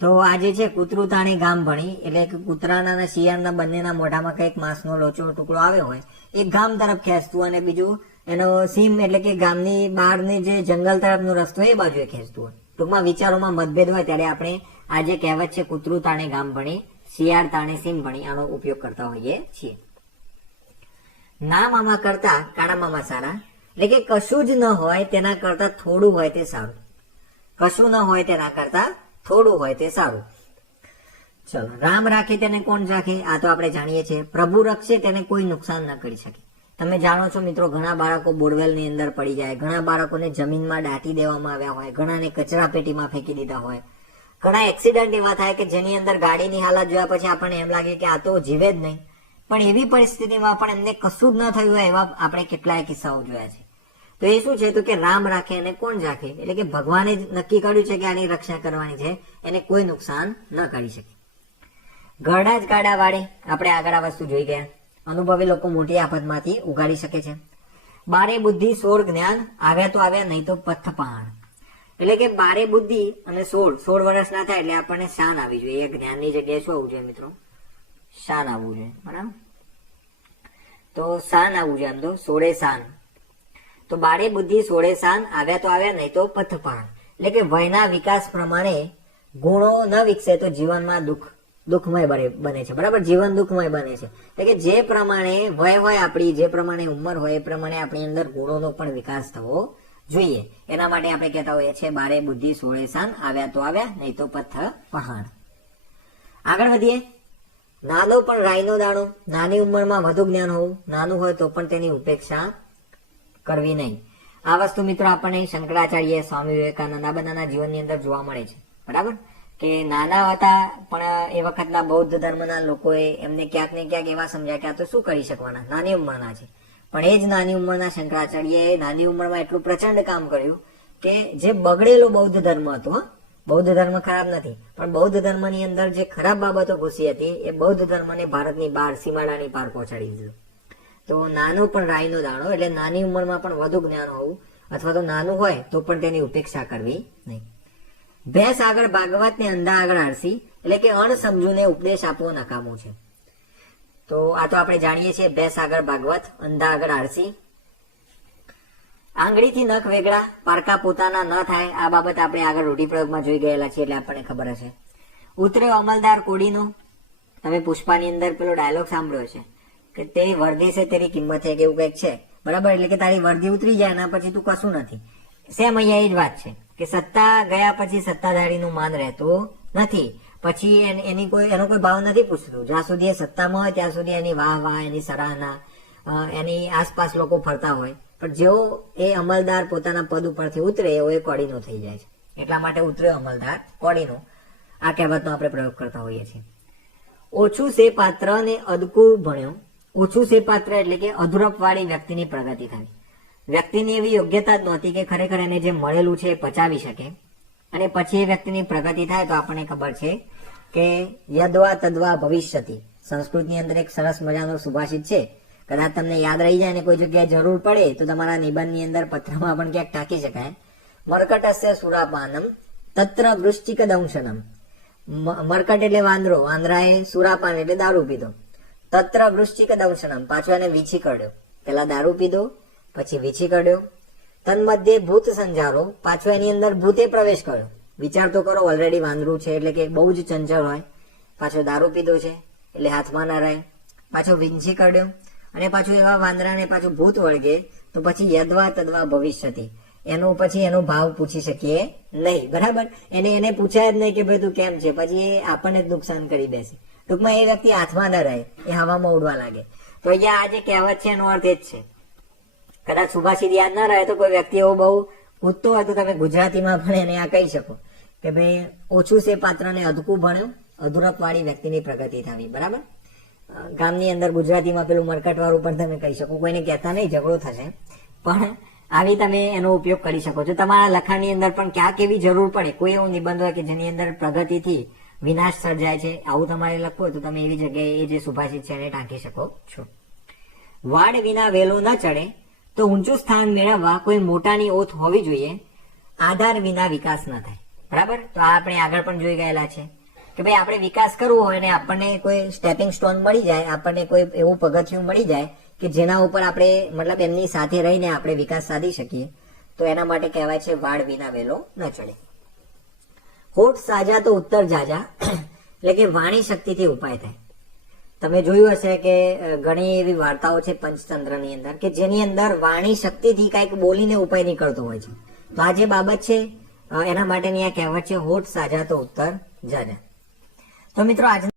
તો આ જે છે કૂતરું તાણે ગામ ભણી, એટલે કે કૂતરાના અને શિયાળના બંનેના મોઢામાં કંઈક માંસનો લોચો ટુકડો આવ્યો હોય, એક ગામ તરફ ખેંચતું અને બીજું એનો સીમ એટલે કે ગામની બહારની જે જંગલ તરફનો રસ્તો એ બાજુ ખેંચતું હોય. ટૂંકમાં વિચારોમાં મતભેદ હોય ત્યારે આપણે આ જે કહેવત છે કૂતરું તાણે ગામ ભણી, શિયાળ તાણે સીમ ભણી, આનો ઉપયોગ કરતા હોઈએ છીએ. ના મામા કરતા કાળા મામા સારા, એટલે કે કશું જ ન હોય તેના કરતા થોડું હોય તે સારું. કશું ન હોય તેના કરતા થોડું હોય તે સારું. ચલો, રામ રાખે તેને કોણ રાખે, આ તો આપણે જાણીએ છીએ. પ્રભુ રક્ષે તેને કોઈ નુકસાન ન કરી શકે. તમે જાણો છો મિત્રો, ઘણા બાળકો બોરવેલની અંદર પડી જાય, ઘણા બાળકોને જમીનમાં દાટી દેવામાં આવ્યા હોય, ઘણાને કચરા પેટીમાં ફેંકી દીધા હોય, ઘણા એક્સિડન્ટ એવા થાય કે જેની અંદર ગાડીની હાલત જોયા પછી આપણને એમ લાગે કે આ તો જીવે જ નહીં, પણ એવી પરિસ્થિતિમાં પણ એમને કશું જ ન થયું હોય એવા આપણે કેટલાય કિસ્સાઓ જોયા છે. તો એ શું છે તો કે રામ રાખે અને કોણ રાખે, એટલે કે ભગવાને જ નક્કી કર્યું છે કે આની રક્ષા કરવાની છે, એને કોઈ નુકસાન ન કરી શકે. ઘરડા જ ગાડા વાળે, આપણે આગળ આ વસ્તુ જોઈ ગયા. અનુભવી લોકો મોટી આફતમાંથી ઉગાડી શકે છે. 12 બુદ્ધિ 16 જ્ઞાન, આવ્યા તો આવ્યા નહીં તો પથ પહાણ, એટલે કે 12 બુદ્ધિ અને 16 વર્ષ ના થાય એટલે આપણને શાન આવી જોઈએ. એ જ્ઞાનની જગ્યાએ શું આવવું જોઈએ મિત્રો? શાન આવવું જોઈએ. બરાબર, તો શાન આવવું જોઈએ. આમ તો 16 શાન, તો 12 બુદ્ધિ 16 શાન, આવ્યા તો આવ્યા નહીં તો પથ પહાણ, એટલે કે વયના વિકાસ પ્રમાણે ગુણો ન વિકસે તો જીવનમાં દુઃખમય બને છે. બરાબર, જીવન દુઃખમય બને છે. એટલે કે જે પ્રમાણે વય હોય આપણી, જે પ્રમાણે ઉંમર હોય એ પ્રમાણે આપણી અંદર ગુણોનો પણ વિકાસ થવો જોઈએ. એના માટે આપણે કહેતા હોઈએ છીએ 12 બુદ્ધિ 16 શાન, આવ્યા તો આવ્યા નહીં તો પથ પહાણ. આગળ વધીએ. નાનો પણ રાઈનો દાણો, નાની ઉંમરમાં વધુ જ્ઞાન હોવું, નાનું હોય તો પણ તેની ઉપેક્ષા કરવી નહીં. આ વસ્તુ મિત્રો આપણને શંકરાચાર્ય, સ્વામી વિવેકાનંદ આ બધાના જીવનની અંદર જોવા મળે છે. બરાબર, કે નાના હતા પણ એ વખતના બૌદ્ધ ધર્મના લોકોએ એમને ક્યાંક ને ક્યાંક એવા સમજ્યા કે આ તો શું કરી શકવાના, નાની ઉંમરના છે. પણ એ જ નાની ઉંમરના શંકરાચાર્યએ નાની ઉંમરમાં એટલું પ્રચંડ કામ કર્યું કે જે બગડેલો બૌદ્ધ ધર્મ હતો, બૌદ્ધ ધર્મ ખરાબ નથી, પણ બૌદ્ધ ધર્મની અંદર જે ખરાબ બાબતો ઘૂસી હતી એ બૌદ્ધ ધર્મને ભારતની બહાર, સીમાડાની પાર પહોંચાડી દીધું. તો નાનો પણ રાઈનો દાણો, એટલે નાની ઉંમરમાં પણ વધુ જ્ઞાન હોવું, અથવા તો નાનું હોય તો પણ તેની ઉપેક્ષા કરવી નહીં. ભેંસ આગળ ભાગવત ને અંધા આગળ આળસી, એટલે કે અણસમજુને ઉપદેશ આપવો નકામું છે. તો આ તો આપણે જાણીએ છીએ, ભેંસ આગળ ભાગવત, અંધા આગળ આળસી. આંગળીથી નખ વેગળા, પારકા પોતાના ન થાય, આ બાબત આપણે આગળ રૂઢિપ્રયોગમાં જોઈ ગયેલા છીએ, એટલે આપણને ખબર હશે. ઉતરે અમલદાર કોડીનો, તમે પુષ્પાની અંદર પેલો ડાયલોગ સાંભળ્યો છે કે તેરી વર્દી છે તેરી કિંમત છે, કે એવું કંઈક છે, બરાબર? એટલે કે તારી વર્દી ઉતરી જાય એના પછી તું કશું નથી. સેમ અહીંયા એ જ વાત છે કે સત્તા ગયા પછી સત્તાધારીનું માન રહેતું નથી, પછી એનો કોઈ ભાવ નથી પૂછતું. જ્યાં સુધી એ સત્તામાં હોય ત્યાં સુધી એની વાહ વાહ, એની સરાહના, એની આસપાસ લોકો ફરતા હોય, પણ જેવો એ અમલદાર પોતાના પદ ઉપરથી ઉતરે એવો એ કોડીનો થઈ જાય છે. એટલા માટે ઉતરે અમલદાર કોડીનો, આ કહેવતનો આપણે પ્રયોગ કરતા હોઈએ છીએ. ઓછું સે પાત્ર ને અદકું ભણ્યો. ઓછું સે પાત્ર એટલે કે અધૂરપ વાળી વ્યક્તિની પ્રગતિ થાય. વ્યક્તિની એવી યોગ્યતા જ નહોતી કે ખરેખર એને જે મળેલું છે એ પચાવી શકે, અને પછી એ વ્યક્તિની પ્રગતિ થાય તો આપણને ખબર છે કે યદ્વા તદ્વા ભવિષ્યતિ. સંસ્કૃતની અંદર એક સરસ મજાનો સુભાષિત છે, કદાચ તમને યાદ રહી જાય ને કોઈ જગ્યાએ જરૂર પડે તો તમારા નિબંધની અંદર પત્રમાં પણ ક્યાંક ટાંકી શકાય. મર્કટસ્ય સુરાપાનમ તત્ર વૃશ્ચિક દંશનમ. મર્કટ એટલે વાંદરો, વાંદરાએ સુરાપાન એટલે દારૂ પીધો. તત્ર વૃશ્ચિક દંશનમ, પાછો એને વીછી કરડ્યો. પેલા દારૂ પીધો, પછી વીછી કરડ્યો. તન્મધ્યે ભૂત સંજારો, પાછો એની અંદર ભૂતે પ્રવેશ કર્યો. વિચાર તો કરો, ઓલરેડી વાંદરું છે એટલે કે બહુ જ ચંચળ હોય, પાછો દારૂ પીધો છે એટલે હાથમાં ના રહે, પાછો વીંછી કરડ્યો, અને પાછું એવા વાંદરાને પાછું ભૂત વળગે તો પછી યદ્વા તદ્વા ભવિષ્યતિ, એનો ભાવ પૂછી શકીએ નહીં, બરાબર? એને પૂછાય જ નહીં કે ભાઈ તું કેમ છે, પછી એ આપણને જ નુકસાન કરી બેસે. ટૂંકમાં એ વ્યક્તિ હાથમાં ન રહે, એ હવામાં ઉડવા લાગે. તો અહીંયા આ જે કહેવત છે એનો અર્થ એ જ છે. કદાચ સુભાષિત યાદ ના રહે તો કોઈ વ્યક્તિ એવો બહુ પૂછતો હોય તો તમે ગુજરાતીમાં પણ એને આ કહી શકો કે ભાઈ ઓછું છે પાત્રને અધકું ભણ્યું, અધૂરપ વાળી વ્યક્તિની પ્રગતિ થવી, બરાબર? ગામની અંદર ગુજરાતીમાં પેલું મરકટ વાળું પણ તમે કહી શકો. કોઈને કહેતા નહીં, ઝઘડો થશે, પણ આવી તમે એનો ઉપયોગ કરી શકો છો. તમારા લખાણની અંદર પણ ક્યાંક એવી જરૂર પડે, કોઈ એવો નિબંધ હોય કે જેની અંદર પ્રગતિથી વિનાશ સર્જાય છે, આવું તમારે લખવું હોય તો તમે એવી જગ્યાએ એ જે સુભાષિત છે એને ટાંકી શકો છો. વાડ વિના વેલો ન ચડે, તો ઊંચું સ્થાન મેળવવા કોઈ મોટાની ઓથ હોવી જોઈએ. આધાર વિના વિકાસ ન થાય, બરાબર? તો આ આપણે આગળ પણ જોઈ ગયેલા છે કે ભાઈ આપણે વિકાસ કરવો હોય ને આપણને કોઈ સ્ટેપિંગ સ્ટોન મળી જાય, આપણને કોઈ એવું પગથિયું મળી જાય કે જેના ઉપર આપણે મતલબ એમની સાથે રહીને આપણે વિકાસ સાધી શકીએ, તો એના માટે કહેવાય છે વાડ વિના વેલો ન ચડે. હોઠ સાજા તો ઉત્તર જાજા, એટલે કે વાણી શક્તિથી ઉપાય થાય. તમે જોયું હશે કે ઘણી એવી વાર્તાઓ છે પંચતંત્રની અંદર કે જેની અંદર વાણી શક્તિથી કંઈક બોલીને ઉપાય નીકળતો હોય છે. તો આ જે બાબત છે એના માટેની આ કહેવત છે, હોઠ સાજા તો ઉત્તર જાજા. તો મિત્રો આજ